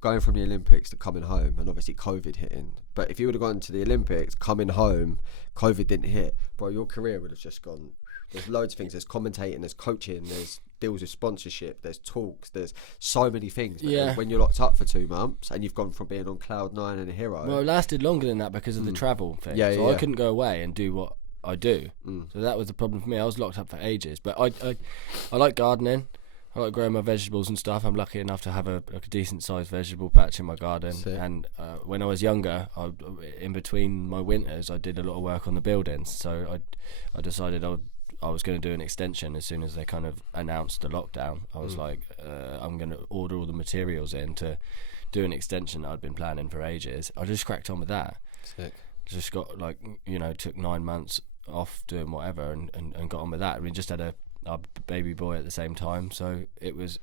going from the Olympics to coming home, and obviously COVID hitting. But if you would have gone to the Olympics, coming home, COVID didn't hit, bro, your career would have just gone. There's loads of things. There's commentating, there's coaching, there's deals with sponsorship, there's talks, there's so many things. But Yeah. when you're locked up for 2 months and you've gone from being on cloud 9 and a hero. Well, it lasted longer than that because of the travel thing. Yeah, so yeah. I couldn't go away and do what I do. So that was the problem for me. I was locked up for ages. But I like gardening. I like growing my vegetables and stuff. I'm lucky enough to have a decent sized vegetable patch in my garden. Sick. And when I was younger, in between my winters, I did a lot of work on the buildings. So I decided I was going to do an extension as soon as they kind of announced the lockdown. I was like, I'm going to order all the materials in to do an extension that I'd been planning for ages. I just cracked on with that. Sick. Just got took 9 months off doing whatever and got on with that. We just had a baby boy at the same time, so it was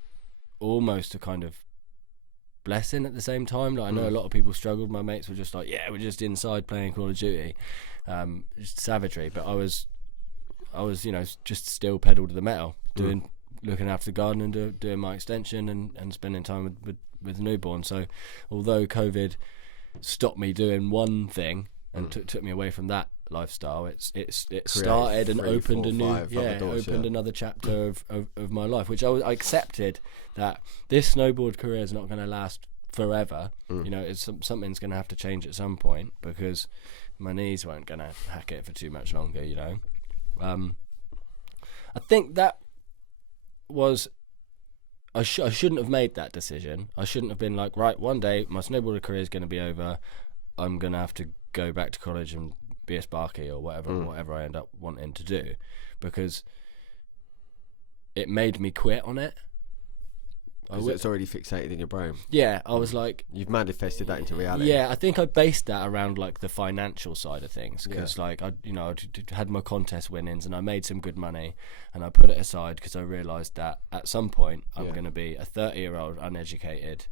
almost a kind of blessing at the same time. Like, I know a lot of people struggled. My mates were just like, yeah, we're just inside playing Call of Duty, just savagery. But I was just still pedal to the metal, looking after the garden and doing my extension and spending time with newborn. So although COVID stopped me doing one thing and took me away from that lifestyle, it started and opened another chapter of my life, which I accepted that this snowboard career is not going to last forever. Something's going to have to change at some point because my knees weren't going to hack it for too much longer. I think that was I shouldn't have made that decision. I shouldn't have been like, right, one day my snowboarder career is going to be over. I'm going to have to go back to college and be a Sparky or whatever I end up wanting to do, because it made me quit on it. It's already fixated in your brain. Yeah, I was like, you've manifested that into reality. Yeah, I think I based that around like the financial side of things, because like I had my contest winnings and I made some good money, and I put it aside because I realised that at some point I'm going to be a 30-year-old uneducated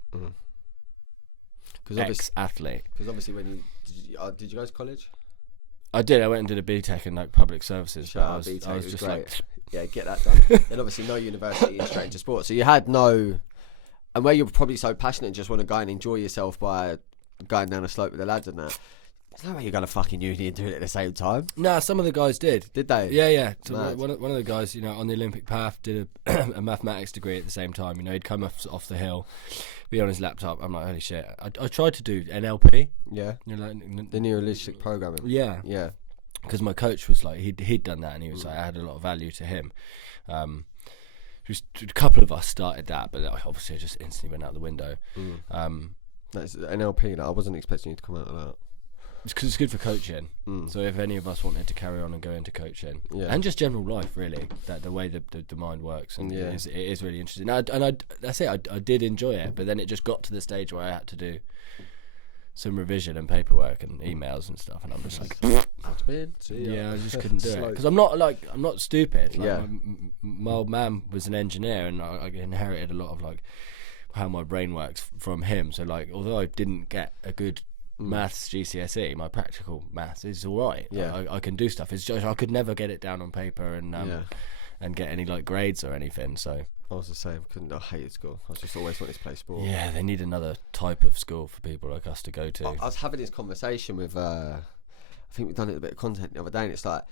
ex-athlete. Because obviously, when did you go to college? I did. I went and did a BTEC in like public services. But I was just great. Like, yeah, get that done. Then obviously no university and straight into sport. So you had no, and where you're probably so passionate and just want to go and enjoy yourself by going down a slope with the lads and that. There's no way you're going to fucking uni and do it at the same time. Nah, some of the guys did. Did they? Yeah. So one of the guys, on the Olympic path, did a mathematics degree at the same time. He'd come off the hill, be on his laptop. I'm like, holy shit. I tried to do NLP. Yeah. Like, the neuro-linguistic programming. Yeah. Yeah. Because my coach was like, he'd done that, and he was like, I had a lot of value to him. Just a couple of us started that, but obviously I just instantly went out the window. That's NLP. I wasn't expecting you to come out of that. It's because it's good for coaching. So if any of us wanted to carry on and go into coaching, and just general life, really, that the way the mind works, and it is really interesting. That's it. I did enjoy it, but then it just got to the stage where I had to do some revision and paperwork and emails and stuff, and I'm just like, I just couldn't do it because I'm not stupid. Like, my old man was an engineer, and I inherited a lot of like how my brain works from him. So like, although I didn't get a good maths GCSE, my practical maths is all right. Yeah, I can do stuff. It's just I could never get it down on paper and get any like grades or anything. So I was the same. I hated school. I just always wanted to play sport. Yeah, they need another type of school for people like us to go to. I was having this conversation with I think we've done it a bit of content the other day, and it's like,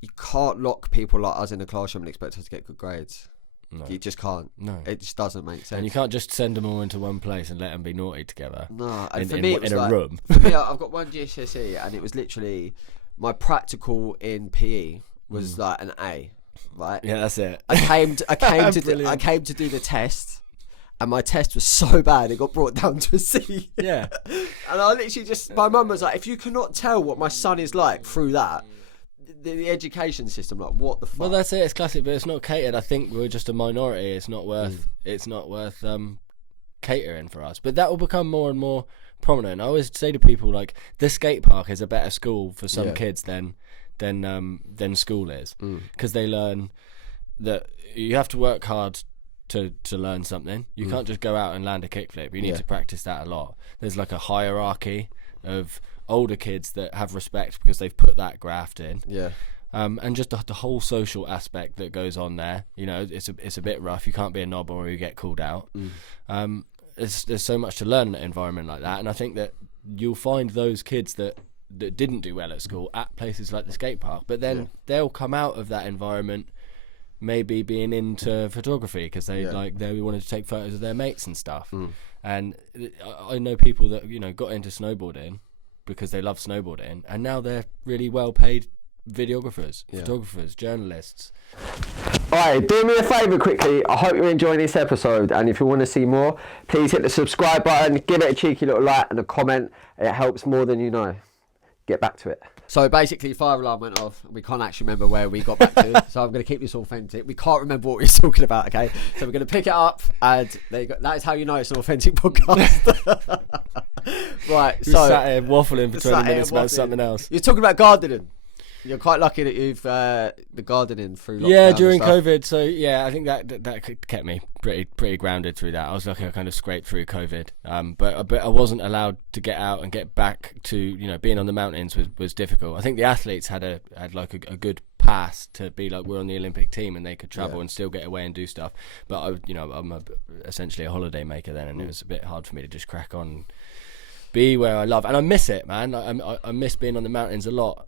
you can't lock people like us in the classroom and expect us to get good grades. No. You just can't. No, it just doesn't make sense. And you can't just send them all into one place and let them be naughty together. No, and for in, me, in, it was in a like, room. For me, I've got one GCSE, and it was literally my practical in PE was like an A, right? Yeah, that's it. I came to do the test, and my test was so bad it got brought down to a C. Yeah, and I literally just, my mum was like, if you cannot tell what my son is like through that. The education system, like, what the fuck? Well, that's it. It's classic, but it's not catered. I think we're just a minority. It's not worth. It's not worth catering for us. But that will become more and more prominent. I always say to people, like, the skate park is a better school for some kids than school is, because they learn that you have to work hard to learn something. You can't just go out and land a kickflip. You need to practice that a lot. There's like a hierarchy of older kids that have respect because they've put that graft in, and just the whole social aspect that goes on there. It's a bit rough. You can't be a knob or you get called out. there's so much to learn in an environment like that, and I think that you'll find those kids that didn't do well at school at places like the skate park, but then they'll come out of that environment maybe being into photography because they wanted to take photos of their mates and stuff. And I know people that got into snowboarding because they love snowboarding, and now they're really well paid videographers, photographers, journalists. Alright, do me a favour quickly. I hope you're enjoying this episode, and if you want to see more, please hit the subscribe button, give it a cheeky little like and a comment. It helps more than you know. Get back to it. So basically, fire alarm went off. We can't actually remember where we got back to, so I'm going to keep this authentic. We can't remember what we were talking about, okay? So we're going to pick it up, and there you go. That is how you know it's an authentic podcast. Right, We sat here waffling for 20 minutes about something else. You're talking about gardening. You're quite lucky that you've the gardening through lockdown. Yeah, during COVID. So yeah, I think that kept me pretty grounded through that. I was lucky I kind of scraped through COVID. But I wasn't allowed to get out and get back to being on the mountains was difficult. I think the athletes had like a good pass to be like we're on the Olympic team and they could travel and still get away and do stuff. But I'm essentially a holiday maker then, and it was a bit hard for me to just crack on. Be where I love, and I miss it, man. I miss being on the mountains a lot.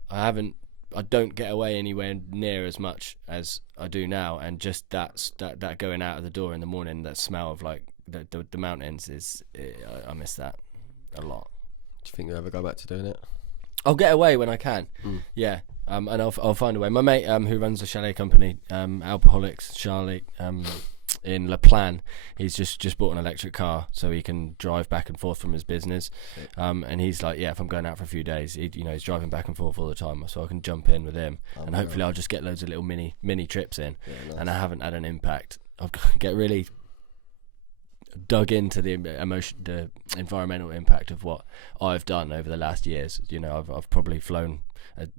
I don't get away anywhere near as much as I do now, and just that going out of the door in the morning, that smell of like the mountains I miss that a lot. Do you think you'll ever go back to doing it? I'll get away when I can. Yeah, and I'll find a way. My mate who runs the chalet company, Alcoholics Charlie, in La Plan, he's just bought an electric car so he can drive back and forth from his business, and he's like, if I'm going out for a few days, he's driving back and forth all the time, so I can jump in with him, and hopefully I'll just get loads of little mini trips in. Nice. And I haven't had an impact. I've get really dug into the environmental impact of what I've done over the last years. I've probably flown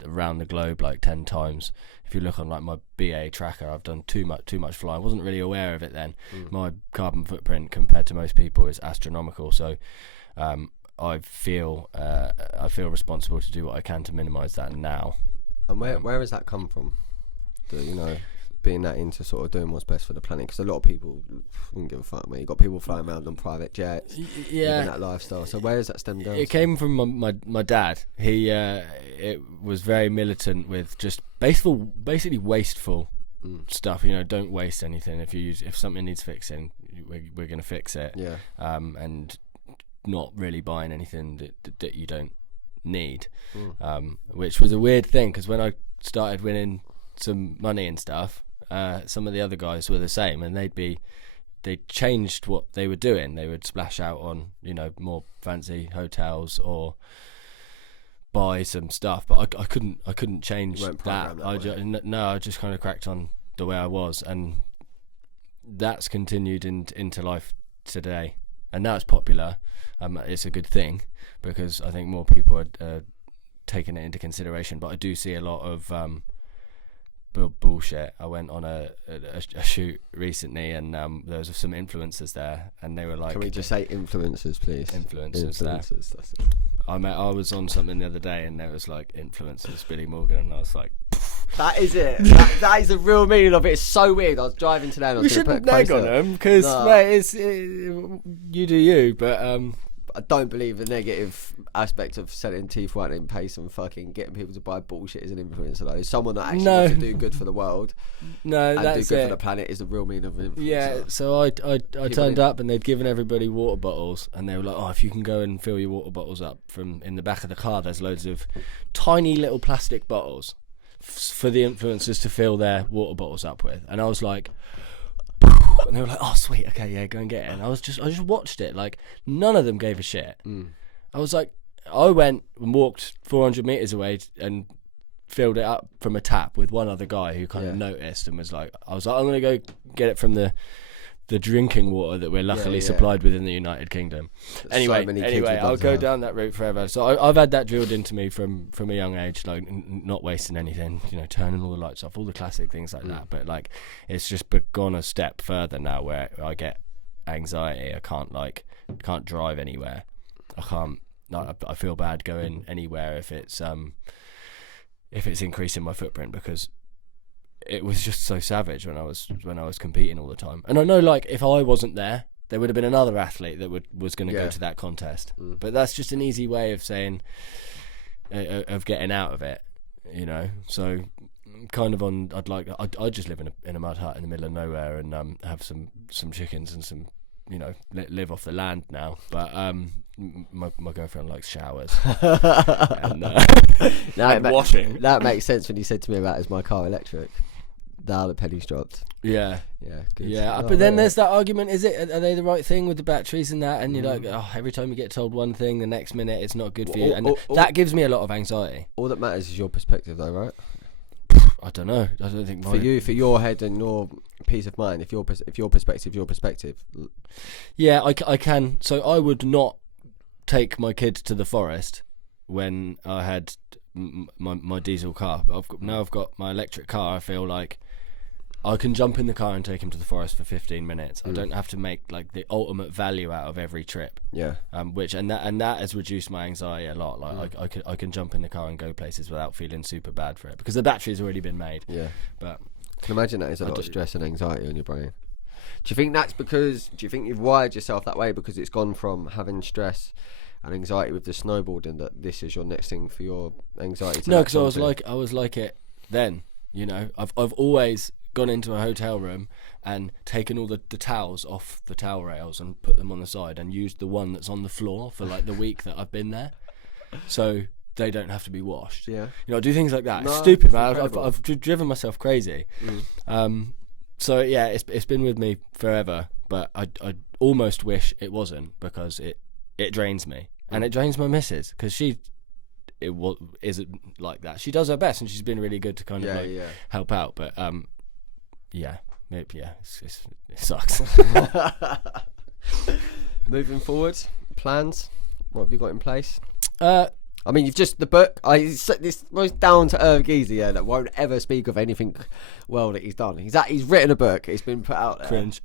around the globe like 10 times. If you look on like my BA tracker, I've done too much flying. I wasn't really aware of it then. My carbon footprint compared to most people is astronomical, so I feel responsible to do what I can to minimise that now. And where has that come from? Being that into sort of doing what's best for the planet, because a lot of people wouldn't give a fuck. You got people flying around on private jets, living that lifestyle. So where does that stem down? It came from my dad. He it was very militant with just basically wasteful stuff. Don't waste anything. If something needs fixing, we're gonna fix it. Yeah. And not really buying anything that you don't need. Which was a weird thing, because when I started winning some money and stuff, some of the other guys were the same, and they changed what they were doing. They would splash out on more fancy hotels or buy some stuff, but I couldn't change that. I just kind of cracked on the way I was, and that's continued into life today, and now it's popular. It's a good thing because I think more people are taking it into consideration, but I do see a lot of bullshit. I went on a shoot recently, and there was some influencers there, and they were like, can we just say influencers, please? Influencers there. That's it. I was on something the other day, and there was like influencers, Billy Morgan, and I was like, that is it. that is the real meaning of it. It's so weird. I was driving today, and I was we shouldn't nag on them because mate, you do you, but I don't believe the negative aspect of selling teeth whitening paste and fucking getting people to buy bullshit as an influencer. Though someone that actually wants to do good for the world, and do good for the planet is the real meaning of influencer. Yeah, so I turned up, and they'd given everybody water bottles, and they were like, if you can go and fill your water bottles up from in the back of the car, there's loads of tiny little plastic bottles for the influencers to fill their water bottles up with. And I was like, and they were like, sweet, okay, yeah, go and get it. And I just watched it. Like, none of them gave a shit. I was like, I went and walked 400 meters away and filled it up from a tap with one other guy who kind of noticed and was like, I'm gonna go get it from the drinking water that we're luckily supplied with in the United Kingdom. Anyway, I'll go down that route forever. So I've had that drilled into me from a young age, like not wasting anything, turning all the lights off, all the classic things like that. But like, it's just gone a step further now, where I get anxiety. I can't drive anywhere. I feel bad going anywhere if it's increasing my footprint, because it was just so savage when I was competing all the time. And I know, like, if I wasn't there, there would have been another athlete that was going to Yeah. go to that contest. But that's just an easy way of saying, of getting out of it, you know. So kind of I'd just live in a mud hut in the middle of nowhere and have some chickens and some, you know, live off the land now. But my girlfriend likes showers and, and washing. That makes sense when you said to me about is my car electric. Now the pennies dropped. Yeah. Yeah, good. Yeah, Oh, but then yeah. there's that argument: are they the right thing with the batteries and that? And you're like, oh, every time you get told one thing, the next minute it's not good for you, and that gives me a lot of anxiety. All that matters is your perspective, though, right? I don't know. I don't think For you, for your head and your peace of mind. If your perspective, your perspective. Yeah, I can. So I would not take my kid to the forest when I had my diesel car. But now I've got my electric car. I feel like I can jump in the car and take him to the forest for 15 minutes. I don't have to make like the ultimate value out of every trip. Yeah. That has reduced my anxiety a lot. Like I can jump in the car and go places without feeling super bad for it because the battery's already been made. Yeah. But I can imagine that is a lot of stress and anxiety on your brain. Do you think that's because? Do you think you've wired yourself that way because it's gone from having stress and anxiety with the snowboarding that this is your next thing for your anxiety? To no, because I was like it then. You know, I've always gone into a hotel room and taken all the towels off the towel rails and put them on the side and used the one that's on the floor for like the week that I've been there, so they don't have to be washed. Yeah. You know, I do things like that. No, it's stupid, it's man. incredible. I've driven myself crazy. So yeah, it's been with me forever. But I almost wish it wasn't because it drains me and it drains my missus because isn't like that. She does her best and she's been really good to kind of help out. But it sucks. Moving forward, plans. What have you got in place? Uh, I mean, you've just the book. This most down to earth geezer that won't ever speak of anything well that he's done. He's written a book. It's been put out there. Cringe.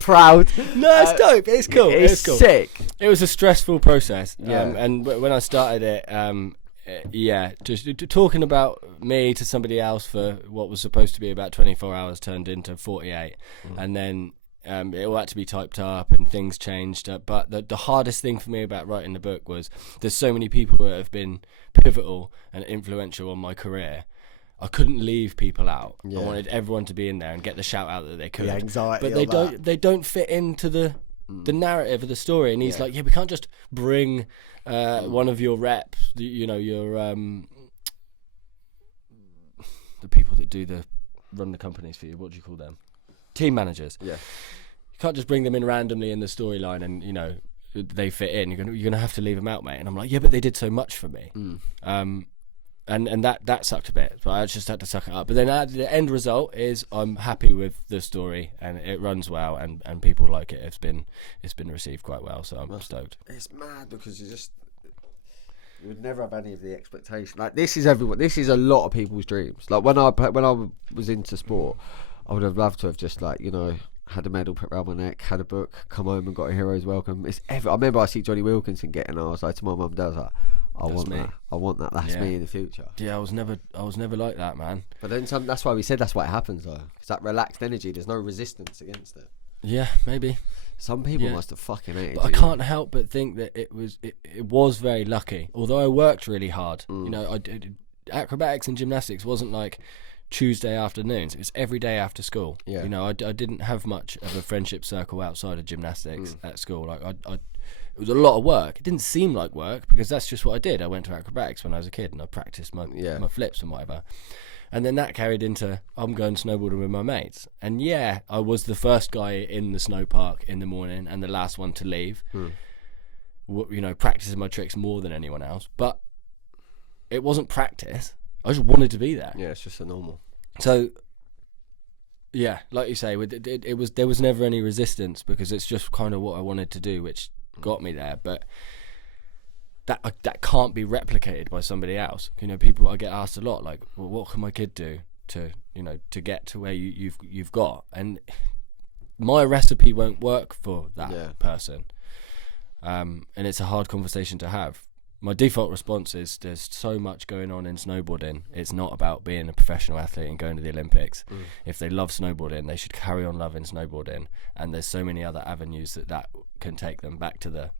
Proud. No, it's dope. It's cool. It's cool. sick. It was a stressful process. Yeah. And when I started it, just talking about me to somebody else for what was supposed to be about 24 hours turned into 48, and then. It all had to be typed up and things changed, but the hardest thing for me about writing the book was there's so many people that have been pivotal and influential on my career. I couldn't leave people out. Yeah. I wanted everyone to be in there and get the shout out that they could. The anxiety but of they don't fit into the narrative of the story. And he's like, we can't just bring one of your reps, your the people that run the companies for you. What do you call them? Team managers. Yeah. You can't just bring them in randomly in the storyline and they fit in. You're gonna have to leave them out, mate. And I'm like, yeah, but they did so much for me. And that sucked a bit, but I just had to suck it up. But then the end result is I'm happy with the story and it runs well and people like it. It's been received quite well, so I'm stoked. It's mad because you would never have any of the expectation. Like this is everyone. This is a lot of people's dreams. Like when I was into sport, I would have loved to have just had a medal put around my neck, had a book, come home and got a hero's welcome. I remember I see Johnny Wilkinson getting, and I was like to my mum and dad, I want that. That's me in the future. Yeah, I was never like that, man. But then that's why we said that's why it happens though, because that relaxed energy, there's no resistance against it. Yeah, maybe. Some people must have fucking hated But you. I can't help but think that it was very lucky. Although I worked really hard, I did acrobatics and gymnastics wasn't like Tuesday afternoons. It was every day after school. Yeah. I didn't have much of a friendship circle outside of gymnastics at school. Like it was a lot of work. It didn't seem like work because that's just what I did. I went to acrobatics when I was a kid and I practiced my flips and whatever. And then that carried into I'm going snowboarding with my mates. And yeah, I was the first guy in the snow park in the morning and the last one to leave. Practicing my tricks more than anyone else. But it wasn't practice. I just wanted to be there. Yeah, it's just a normal. So, yeah, like you say, there was never any resistance because it's just kind of what I wanted to do, which got me there. But that can't be replicated by somebody else. People I get asked a lot, like, well, what can my kid do to get to where you've got? And my recipe won't work for that person. And it's a hard conversation to have. my default response is there's so much going on in snowboarding. It's not about being a professional athlete and going to the Olympics. If they love snowboarding, they should carry on loving snowboarding. And there's so many other avenues that can take them back to the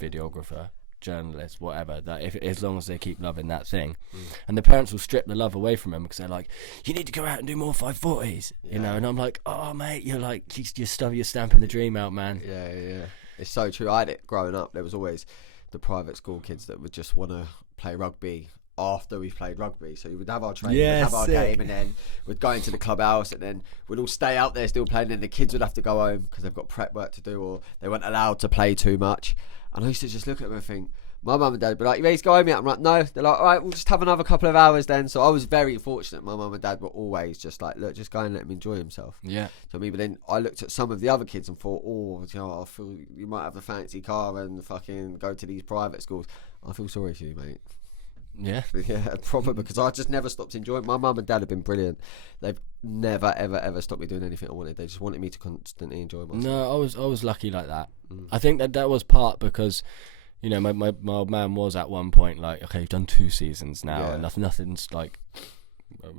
videographer, journalist, whatever. That if as long as they keep loving that thing, and the parents will strip the love away from them because they're like, you need to go out and do more 540s, you know. And I'm like, oh mate, you're like you're stamping the dream out, man. Yeah. It's so true. I had it growing up. There was always the private school kids that would just want to play rugby after we played rugby. So we would have our training, we'd have our game, and then we'd go into the clubhouse, and then we'd all stay out there still playing. And the kids would have to go home because they've got prep work to do, or they weren't allowed to play too much. And I used to just look at them and think, my mum and dad would be like, you ready to go home yet? I'm like, no. They're like, all right, we'll just have another couple of hours then. So I was very fortunate. My mum and dad were always just like, look, just go and let him enjoy himself. Yeah. So but then I looked at some of the other kids and thought, oh, you know, I feel you might have the fancy car and fucking go to these private schools. I feel sorry for you, mate. Yeah. Yeah, proper, because I just never stopped enjoying. My mum and dad have been brilliant. They've never, ever stopped me doing anything I wanted. They just wanted me to constantly enjoy myself. No, I was lucky like that. I think that was part because, you know, my old man was at one point like, okay, you've done 2 seasons now, and nothing's like,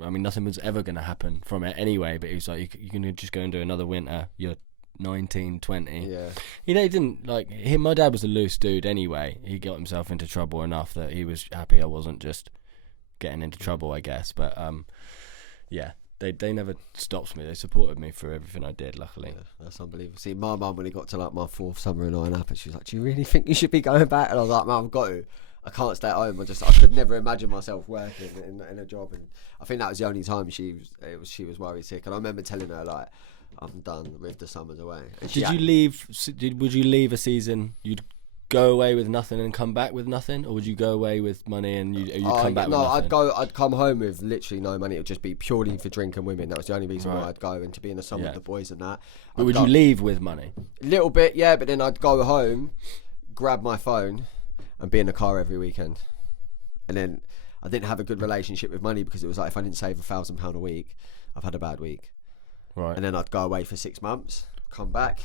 I mean, nothing was ever going to happen from it anyway. But he was like, you can just go and do another winter. You're 19, 20. Yeah. You know, he didn't like him. My dad was a loose dude anyway. He got himself into trouble enough that he was happy I wasn't just getting into trouble, I guess. But yeah. They never stopped me. They supported me through everything I did, luckily. Yeah, that's unbelievable. See, my mum, when it got to like my 4th summer in INAPA, she was like, do you really think you should be going back? And I was like, man, I've got to. I can't stay at home. I could never imagine myself working in a job. And I think that was the only time she was worried sick. And I remember telling her, like, I'm done with the summers away. And would you leave a season, you'd go away with nothing and come back with nothing, or would you go away with money and you come back with nothing? I'd come home with literally no money. It would just be purely for drink and women. That was the only reason why I'd go, and to be in the summer with the boys and that. But would you leave with money? A little bit, yeah, but then I'd go home, grab my phone and be in the car every weekend. And then I didn't have a good relationship with money, because it was like, if I didn't save £1,000 a week, I've had a bad week. Right. And then I'd go away for 6 months, come back,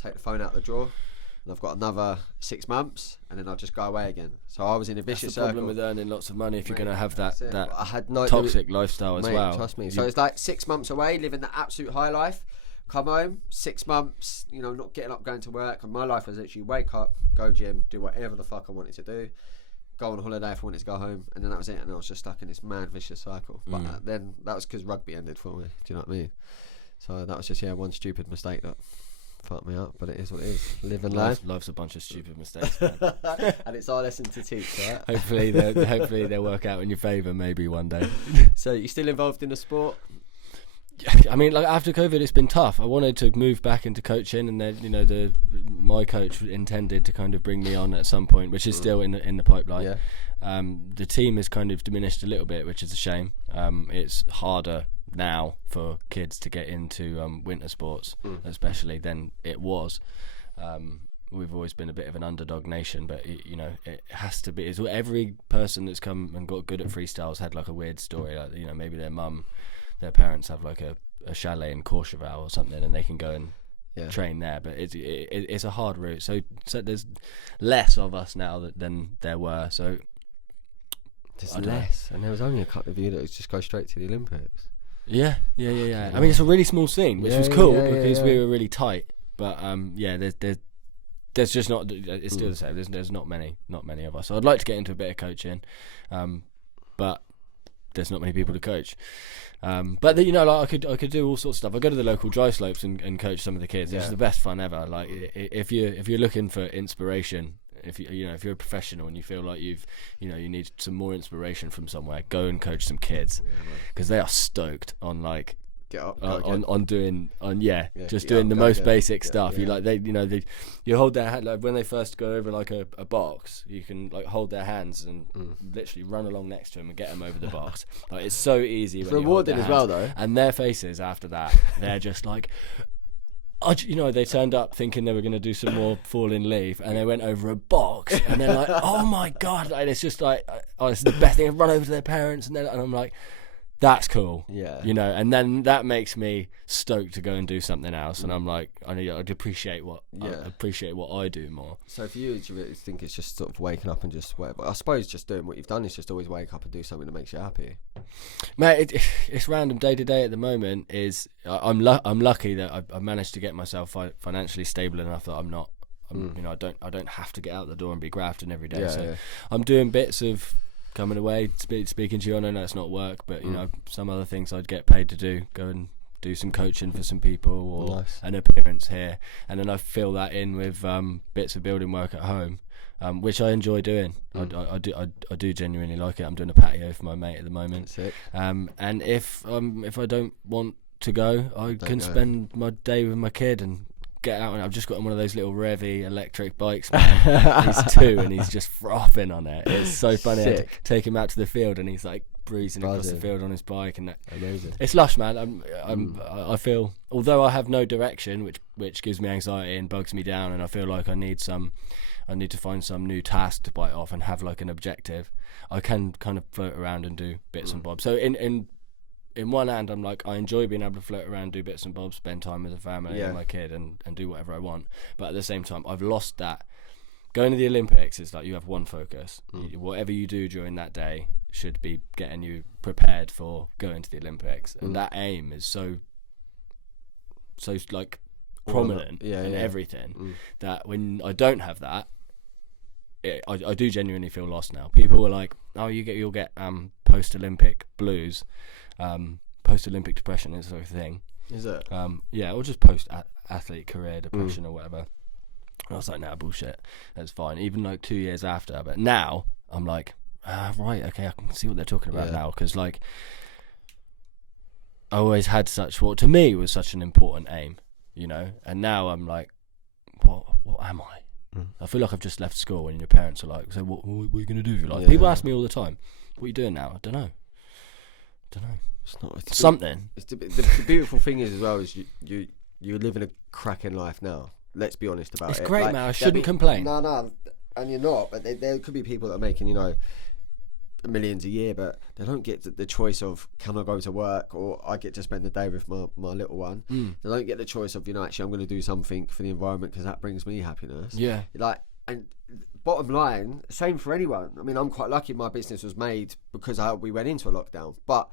take the phone out the drawer, and I've got another 6 months, and then I'll just go away again. So I was in a vicious circle. That's the problem with earning lots of money if you're going to have that I had toxic lifestyle as well. Trust me. So it's like 6 months away, living the absolute high life. Come home, 6 months, you know, not getting up, going to work. And my life was literally wake up, go gym, do whatever the fuck I wanted to do, go on holiday if I wanted to go home, and then that was it. And I was just stuck in this mad vicious cycle. But then that was because rugby ended for me. Do you know what I mean? So that was just one stupid mistake that fucked me up, but it is what it is. Live and learn. Life's a bunch of stupid mistakes, man. And it's our lesson to teach, right? hopefully they'll work out in your favour maybe one day. So you still involved in the sport? I mean, like, after COVID, it's been tough. I wanted to move back into coaching, and then, you know, my coach intended to kind of bring me on at some point, which is still in the pipeline. Yeah. The team has kind of diminished a little bit, which is a shame. It's harder now for kids to get into winter sports, especially, than it was. We've always been a bit of an underdog nation, but you know, it has to be. It's every person that's come and got good at freestyles had like a weird story. Like, you know, maybe their parents have like a chalet in Courchevel or something, and they can go and train there. But it's a hard route. So there's less of us now than there were. So there's less, and there was only a couple of you that just go straight to the Olympics. Yeah. I mean, it's a really small scene, which was cool because we were really tight. But there's just not. It's still the same. There's not many of us. So I'd like to get into a bit of coaching, but there's not many people to coach. But you know, like I could do all sorts of stuff. I go to the local dry slopes and coach some of the kids. It's the best fun ever. Like if you're looking for inspiration, if you're a professional and you feel like you need some more inspiration from somewhere, go and coach some kids, because they are stoked on like get up, doing the most basic stuff. You you hold their hand, like when they first go over like a box, you can like hold their hands and literally run along next to them and get them over the box. Like, it's so easy. It's when rewarding you as hold their well, hands. though. And their faces after that, they're just like. They turned up thinking they were going to do some more falling leaf, and they went over a box, and they're like, "Oh my god!" Like, it's just like, "Oh, it's the best thing." I run over to their parents, and I'm like, that's cool. Yeah. You know, and then that makes me stoked to go and do something else. And I'm like, I'd appreciate what I do more. So for you, do you really think it's just sort of waking up and just whatever? I suppose just doing what you've done is just always wake up and do something that makes you happy. Mate, it's random day to day at the moment. I'm lucky that I've managed to get myself financially stable enough that you know, I don't have to get out the door and be grafting every day. So I'm doing bits of coming away, speaking to you. I know that's not work, but you know, some other things I'd get paid to do. Go and do some coaching for some people, or an appearance here, and then I fill that in with bits of building work at home, which I enjoy doing. I do genuinely like it. I'm doing a patio for my mate at the moment. Sick. And if I don't want to go, I can spend my day with my kid and get out. And I've just got him one of those little Revy electric bikes, man. He's 2 and he's just frothing on it. It's so funny. I take him out to the field and he's like breezing across the field on his bike, and that. Amazing. It's lush, man. I feel, although I have no direction, which gives me anxiety and bugs me down, and I feel like I need to find some new task to bite off and have like an objective. I can kind of float around and do bits and bobs. So in one hand, I'm like, I enjoy being able to float around, do bits and bobs, spend time with the family and my kid, and do whatever I want. But at the same time, I've lost that. Going to the Olympics is like you have one focus. Whatever you do during that day should be getting you prepared for going to the Olympics, and that aim is so like prominent in everything that when I don't have that, I do genuinely feel lost now. People were like, "Oh, you'll get post-Olympic blues." Post-Olympic depression is like a thing. Is it? Or just post-athlete career depression or whatever. And I was like, nah, bullshit. That's fine. Even like 2 years after. But now I'm like, right, okay, I can see what they're talking about now. Because like, I always had what to me was such an important aim, you know. And now I'm like, what am I? I feel like I've just left school, and your parents are like, so what are you going to do? Like, people ask me all the time, what are you doing now? I don't know. It's not something. The beautiful thing is as well is you living a cracking life now. Let's be honest about it. It's great, man. I shouldn't complain. No, and you're not. But there could be people that are making, you know, millions a year, but they don't get the choice of, can I go to work, or I get to spend the day with my little one. They don't get the choice of, you know, actually I'm going to do something for the environment because that brings me happiness. Yeah. Like, and bottom line, same for anyone. I mean, I'm quite lucky my business was made because we went into a lockdown, but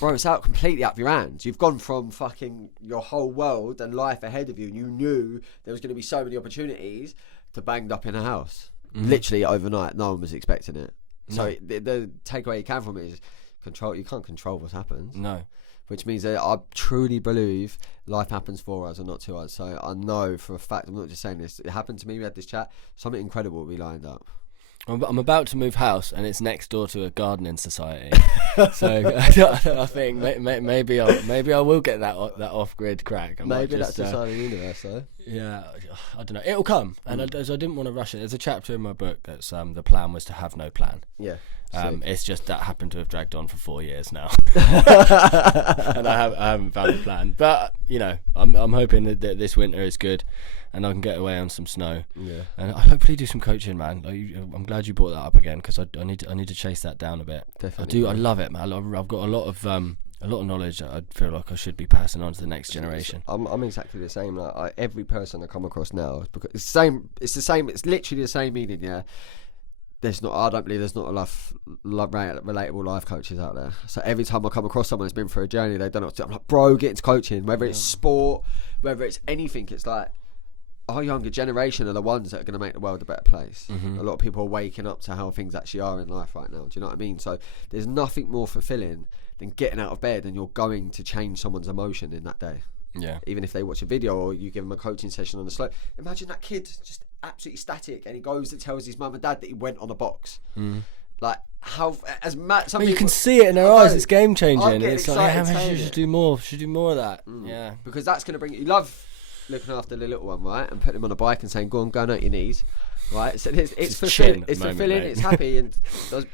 bro, it's out completely out of your hands. You've gone from fucking your whole world and life ahead of you, and you knew there was going to be so many opportunities, to banged up in a house literally overnight. No one was expecting it. So the takeaway you can from it is control. You can't control what's happened. No. Which means that I truly believe life happens for us and not to us. So I know for a fact, I'm not just saying this, it happened to me, we had this chat, something incredible will be lined up. I'm about to move house, and it's next door to a gardening society. So I think maybe I will get that off-grid crack. Maybe that's the side of the universe, though. Yeah, I don't know. It'll come, and I didn't want to rush it. There's a chapter in my book that's the plan was to have no plan. Yeah. It's just that happened to have dragged on for 4 years now, and I haven't found a plan. But you know, I'm hoping that this winter is good, and I can get away on some snow. Yeah, and I hopefully do some coaching, man. I'm glad you brought that up again, because I need to chase that down a bit. Definitely, I do. I love it, man. I've got a lot of knowledge that I feel like I should be passing on to the next generation. I'm exactly the same. Like every person I come across now, because it's the same. It's literally the same meaning. Yeah. I don't believe there's not enough relatable life coaches out there. So every time I come across someone who's been through a journey, they've done it. I'm like, bro, get into coaching. Whether it's sport, whether it's anything, it's like our younger generation are the ones that are going to make the world a better place. A lot of people are waking up to how things actually are in life right now. Do you know what I mean? So there's nothing more fulfilling than getting out of bed and you're going to change someone's emotion in that day. Yeah. Even if they watch a video or you give them a coaching session on the slope. Imagine that kid just absolutely static, and he goes and tells his mum and dad that he went on a box. Like how as Matt, you can see it in their eyes. It's game changing. It's like, you should do more. Should do more of that. Yeah, because that's going to bring you love. Looking after the little one, right, and putting him on a bike and saying, "Go on, go out your knees," right? So it's fulfilling. It's fulfilling. It's happy. And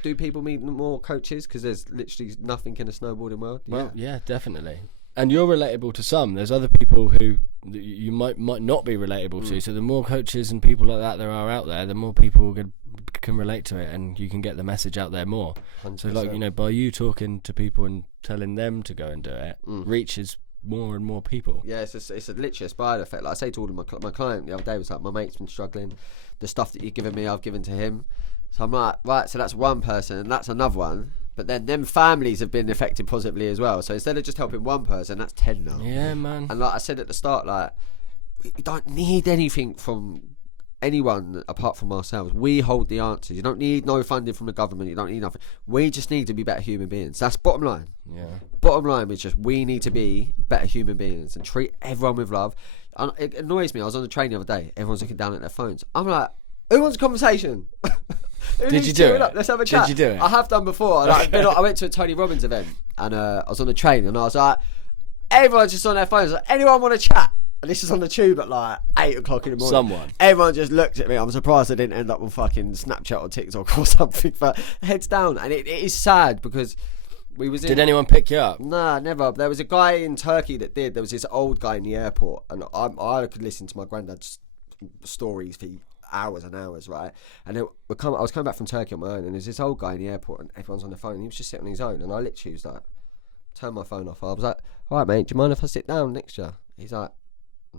do people need more coaches? Because there's literally nothing in the snowboarding world. Well, yeah, definitely. And you're relatable to some. There's other people who you might not be relatable to. So the more coaches and people like that there are out there, the more people will can relate to it, and you can get the message out there more. 100%. So like, you know, by you talking to people and telling them to go and do it, reaches more and more people. Yeah, it's literally a spider effect. Like I say to all of my client the other day, was like, my mate's been struggling. The stuff that you've given me, I've given to him. So I'm like, right, so that's one person, and that's another one. But then them families have been affected positively as well. So instead of just helping one person, that's 10 now. Yeah, man. And like I said at the start, like, we don't need anything from anyone apart from ourselves. We hold the answers. You don't need no funding from the government. You don't need nothing. We just need to be better human beings. That's bottom line. Yeah. Bottom line is just we need to be better human beings and treat everyone with love. And it annoys me. I was on the train the other day. Everyone's looking down at their phones. I'm like, who wants a conversation? Did you do it? Up? Let's have a chat. Did you do it? I have done before. Like, I went to a Tony Robbins event, and I was on the train, and I was like, everyone's just on their phones. Like, anyone want to chat? And this is on the tube at like 8 o'clock in the morning. Someone. Everyone just looked at me. I'm surprised I didn't end up on fucking Snapchat or TikTok or something. But heads down, and it is sad because we was. Did anyone pick you up? Nah, never. There was a guy in Turkey that did. There was this old guy in the airport, and I could listen to my granddad's stories for hours and hours, right? And I was coming back from Turkey on my own, and there's this old guy in the airport, and everyone's on the phone. And he was just sitting on his own, and I literally was like, turned my phone off. I was like, all right, mate, do you mind if I sit down next to you? He's like,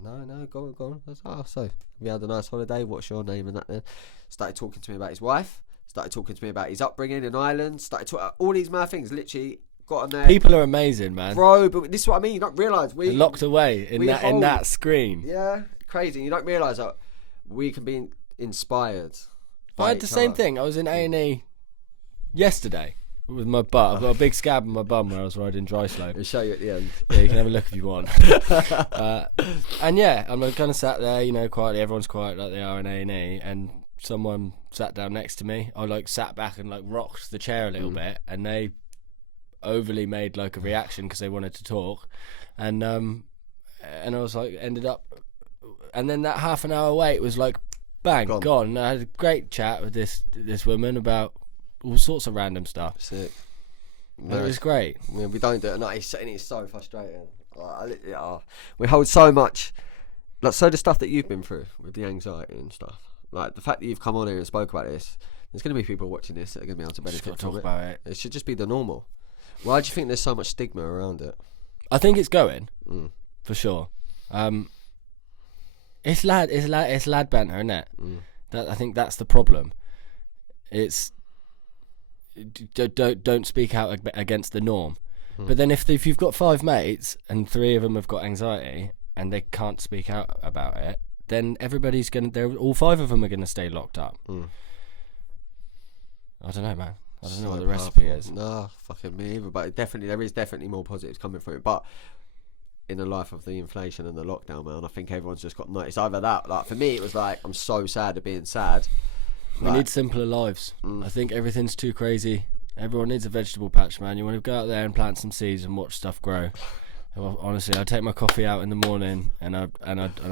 no, go on. I was like, oh, so have you had a nice holiday? What's your name and that? Then started talking to me about his wife. Started talking to me about his upbringing in Ireland. Started talking all these mad things. Literally got on there. People are amazing, man. Bro, but this is what I mean. You don't realise They're locked away in that screen. Yeah, crazy. You don't realise that we can be inspired. I had the same thing. I was in A&E yesterday with my butt. I've got a big scab on my bum where I was riding dry slope. I'll show you at the end. Yeah, you can have a look if you want. And yeah, I'm kind of sat there, you know, quietly. Everyone's quiet like they are in A&E, and someone sat down next to me. I like sat back and like rocked the chair a little bit, and they overly made like a reaction because they wanted to talk, and I was like, ended up, and then that half an hour wait was like, bang, gone. And I had a great chat with this woman about all sorts of random stuff. Sick. It was great. Yeah, we don't do it. No, it's so frustrating. We hold so much. Like, so the stuff that you've been through with the anxiety and stuff. Like the fact that you've come on here and spoke about this. There's going to be people watching this that are going to be able to benefit from it. About it. It should just be the normal. Why do you think there's so much stigma around it? I think it's going for sure. It's lad banter, isn't it? I think that's the problem. It's don't speak out against the norm. But then if you've got 5 mates and 3 of them have got anxiety and they can't speak out about it, then all 5 of them are gonna stay locked up. I don't know, man. I don't know what the recipe is. No, fucking me either. But there is definitely more positives coming from it. But in the life of the inflation and the lockdown, man, I think everyone's just got noticed. Either that, like for me, it was like I'm so sad of being sad. We need simpler lives. I think everything's too crazy. Everyone needs a vegetable patch, man. You want to go out there and plant some seeds and watch stuff grow. Well, honestly, I take my coffee out in the morning and I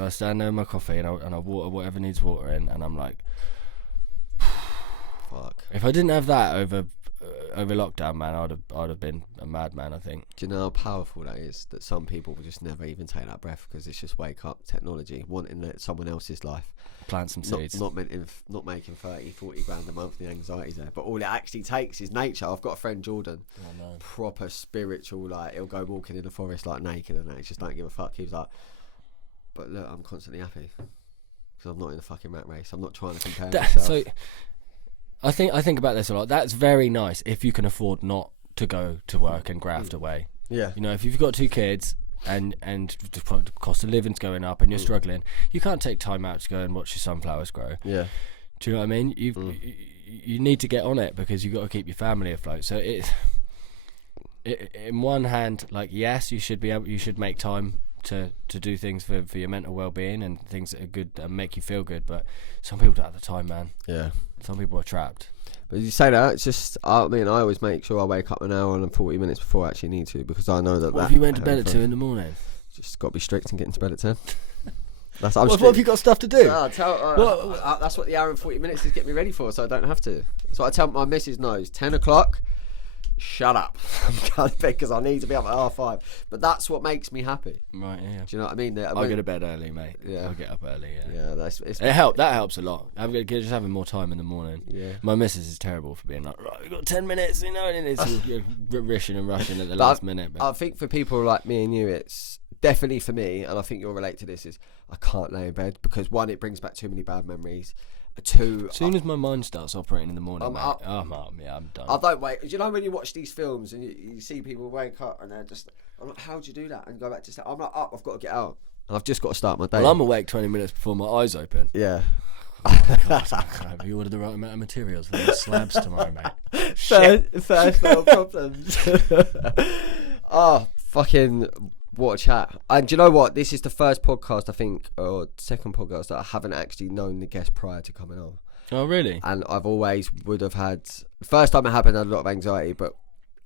stand there with my coffee and I water whatever needs watering, and I'm like, fuck. If I didn't have that over lockdown, man, I'd have been a madman, I think. Do you know how powerful that is? That some people will just never even take that breath because it's just wake up technology, wanting someone else's life. Plant some seeds. Not making 30, 40 grand a month. The anxiety's there, but all it actually takes is nature. I've got a friend, Jordan, proper spiritual. Like he'll go walking in the forest like naked and he just don't give a fuck. He was like, but look, I'm constantly happy because I'm not in a fucking rat race. I'm not trying to compare myself. So I think about this a lot. That's very nice if you can afford not to go to work and graft away. Yeah. You know, if you've got 2 kids and the cost of living's going up and you're struggling, you can't take time out to go and watch your sunflowers grow. Yeah. Do you know what I mean? You need to get on it because you've got to keep your family afloat. So in one hand, like, yes, you should make time to do things for your mental well-being and things that are good and make you feel good, but some people don't have the time, man. Yeah. Some people are trapped. But you say that, it's just, I mean, I always make sure I wake up an hour and 40 minutes before I actually need to, because I know that. What if you went to bed at 2 in the morning? Just got to be strict and getting to bed at 10. What have you got stuff to do? That's what the hour and 40 minutes is getting me ready for, so I don't have to. So I tell my missus knows 10 o'clock shut up. I'm going to bed because I need to be up at 5:30. But that's what makes me happy. Right, yeah. Do you know what I mean? I'll go to bed early, mate. Yeah. I'll get up early, yeah. Yeah, That helps a lot. Just having more time in the morning. Yeah. My missus is terrible for being like, right, we've got 10 minutes, and it's rushing and rushing at the last minute. But I think for people like me and you, it's definitely for me, and I think you'll relate to this, is I can't lay in bed because one, it brings back too many bad memories. Two, as soon as my mind starts operating in the morning, I'm mate, up. I'm done. I don't wait. You know when you watch these films and you see people wake up and they're just, I'm like, how'd you do that? And go back to sleep. I'm like, up, I've got to get out. And I've just got to start my day. Well, I'm awake 20 minutes before my eyes open. Yeah. Have you ordered the right amount of materials for those slabs tomorrow, mate? First world problems. Oh, fucking what a chat. And do you know what? This is the first podcast, I think, or second podcast that I haven't actually known the guest prior to coming on. Oh, really? And I've always would have had, first time it happened, I had a lot of anxiety, but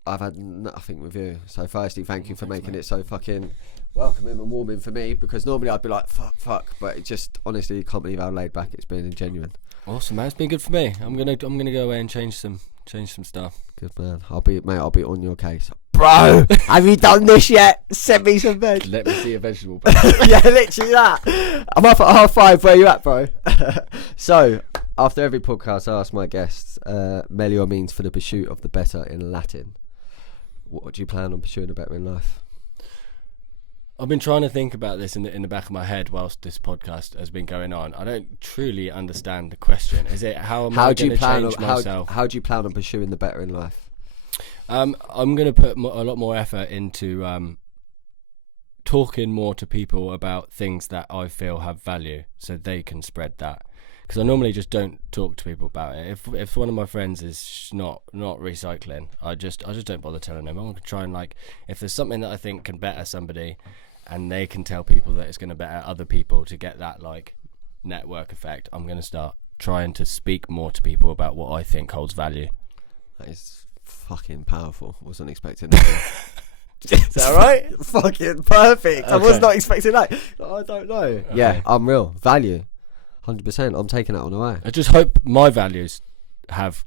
I've had nothing with you. So firstly, thank you for making it so fucking welcoming and warming for me, because normally I'd be like, fuck, but it just, honestly, you can't believe how laid back it's been and genuine. Awesome, man. It's been good for me. I'm gonna go away and change some stuff. Good man. I'll be on your case. Bro, have you done this yet? Send me some veg. Let me see a vegetable bag. Yeah, literally that. I'm up at 5:30. Where you at, bro? So, after every podcast, I ask my guests, melior means for the pursuit of the better in Latin. What do you plan on pursuing a better in life? I've been trying to think about this in the back of my head whilst this podcast has been going on. I don't truly understand the question. Is it how am I going to change myself? How do you plan on pursuing the better in life? I'm going to put a lot more effort into talking more to people about things that I feel have value, so they can spread that. Because I normally just don't talk to people about it. If one of my friends is not recycling, I just don't bother telling them. I'm going to try and, like, if there's something that I think can better somebody, and they can tell people that it's going to better other people to get that, like, network effect, I'm going to start trying to speak more to people about what I think holds value. That is fucking powerful. Wasn't expecting that. Is that right? Fucking perfect. Okay. I was not expecting that. I don't know. Okay. Yeah, unreal. Value. 100%. I'm taking that on the way. I just hope my values have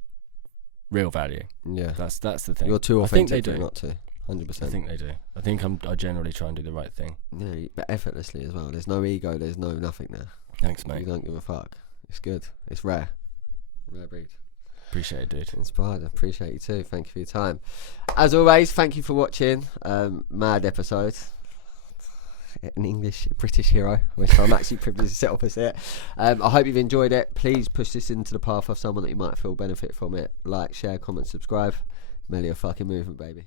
real value. Yeah. That's the thing. You're too authentic. I think they do. Not to. 100%. I think they do. I think I generally try and do the right thing. Yeah, but effortlessly as well. There's no ego. There's no nothing there. Thanks, mate. You don't give a fuck. It's good. It's rare. Rare breed. Appreciate it, dude. Inspired. I appreciate you too. Thank you for your time. As always, thank you for watching. Mad episode. An British hero, which I'm actually privileged to sit opposite. I hope you've enjoyed it. Please push this into the path of someone that you might feel benefit from it. Like, share, comment, subscribe. Melior fucking movement, baby.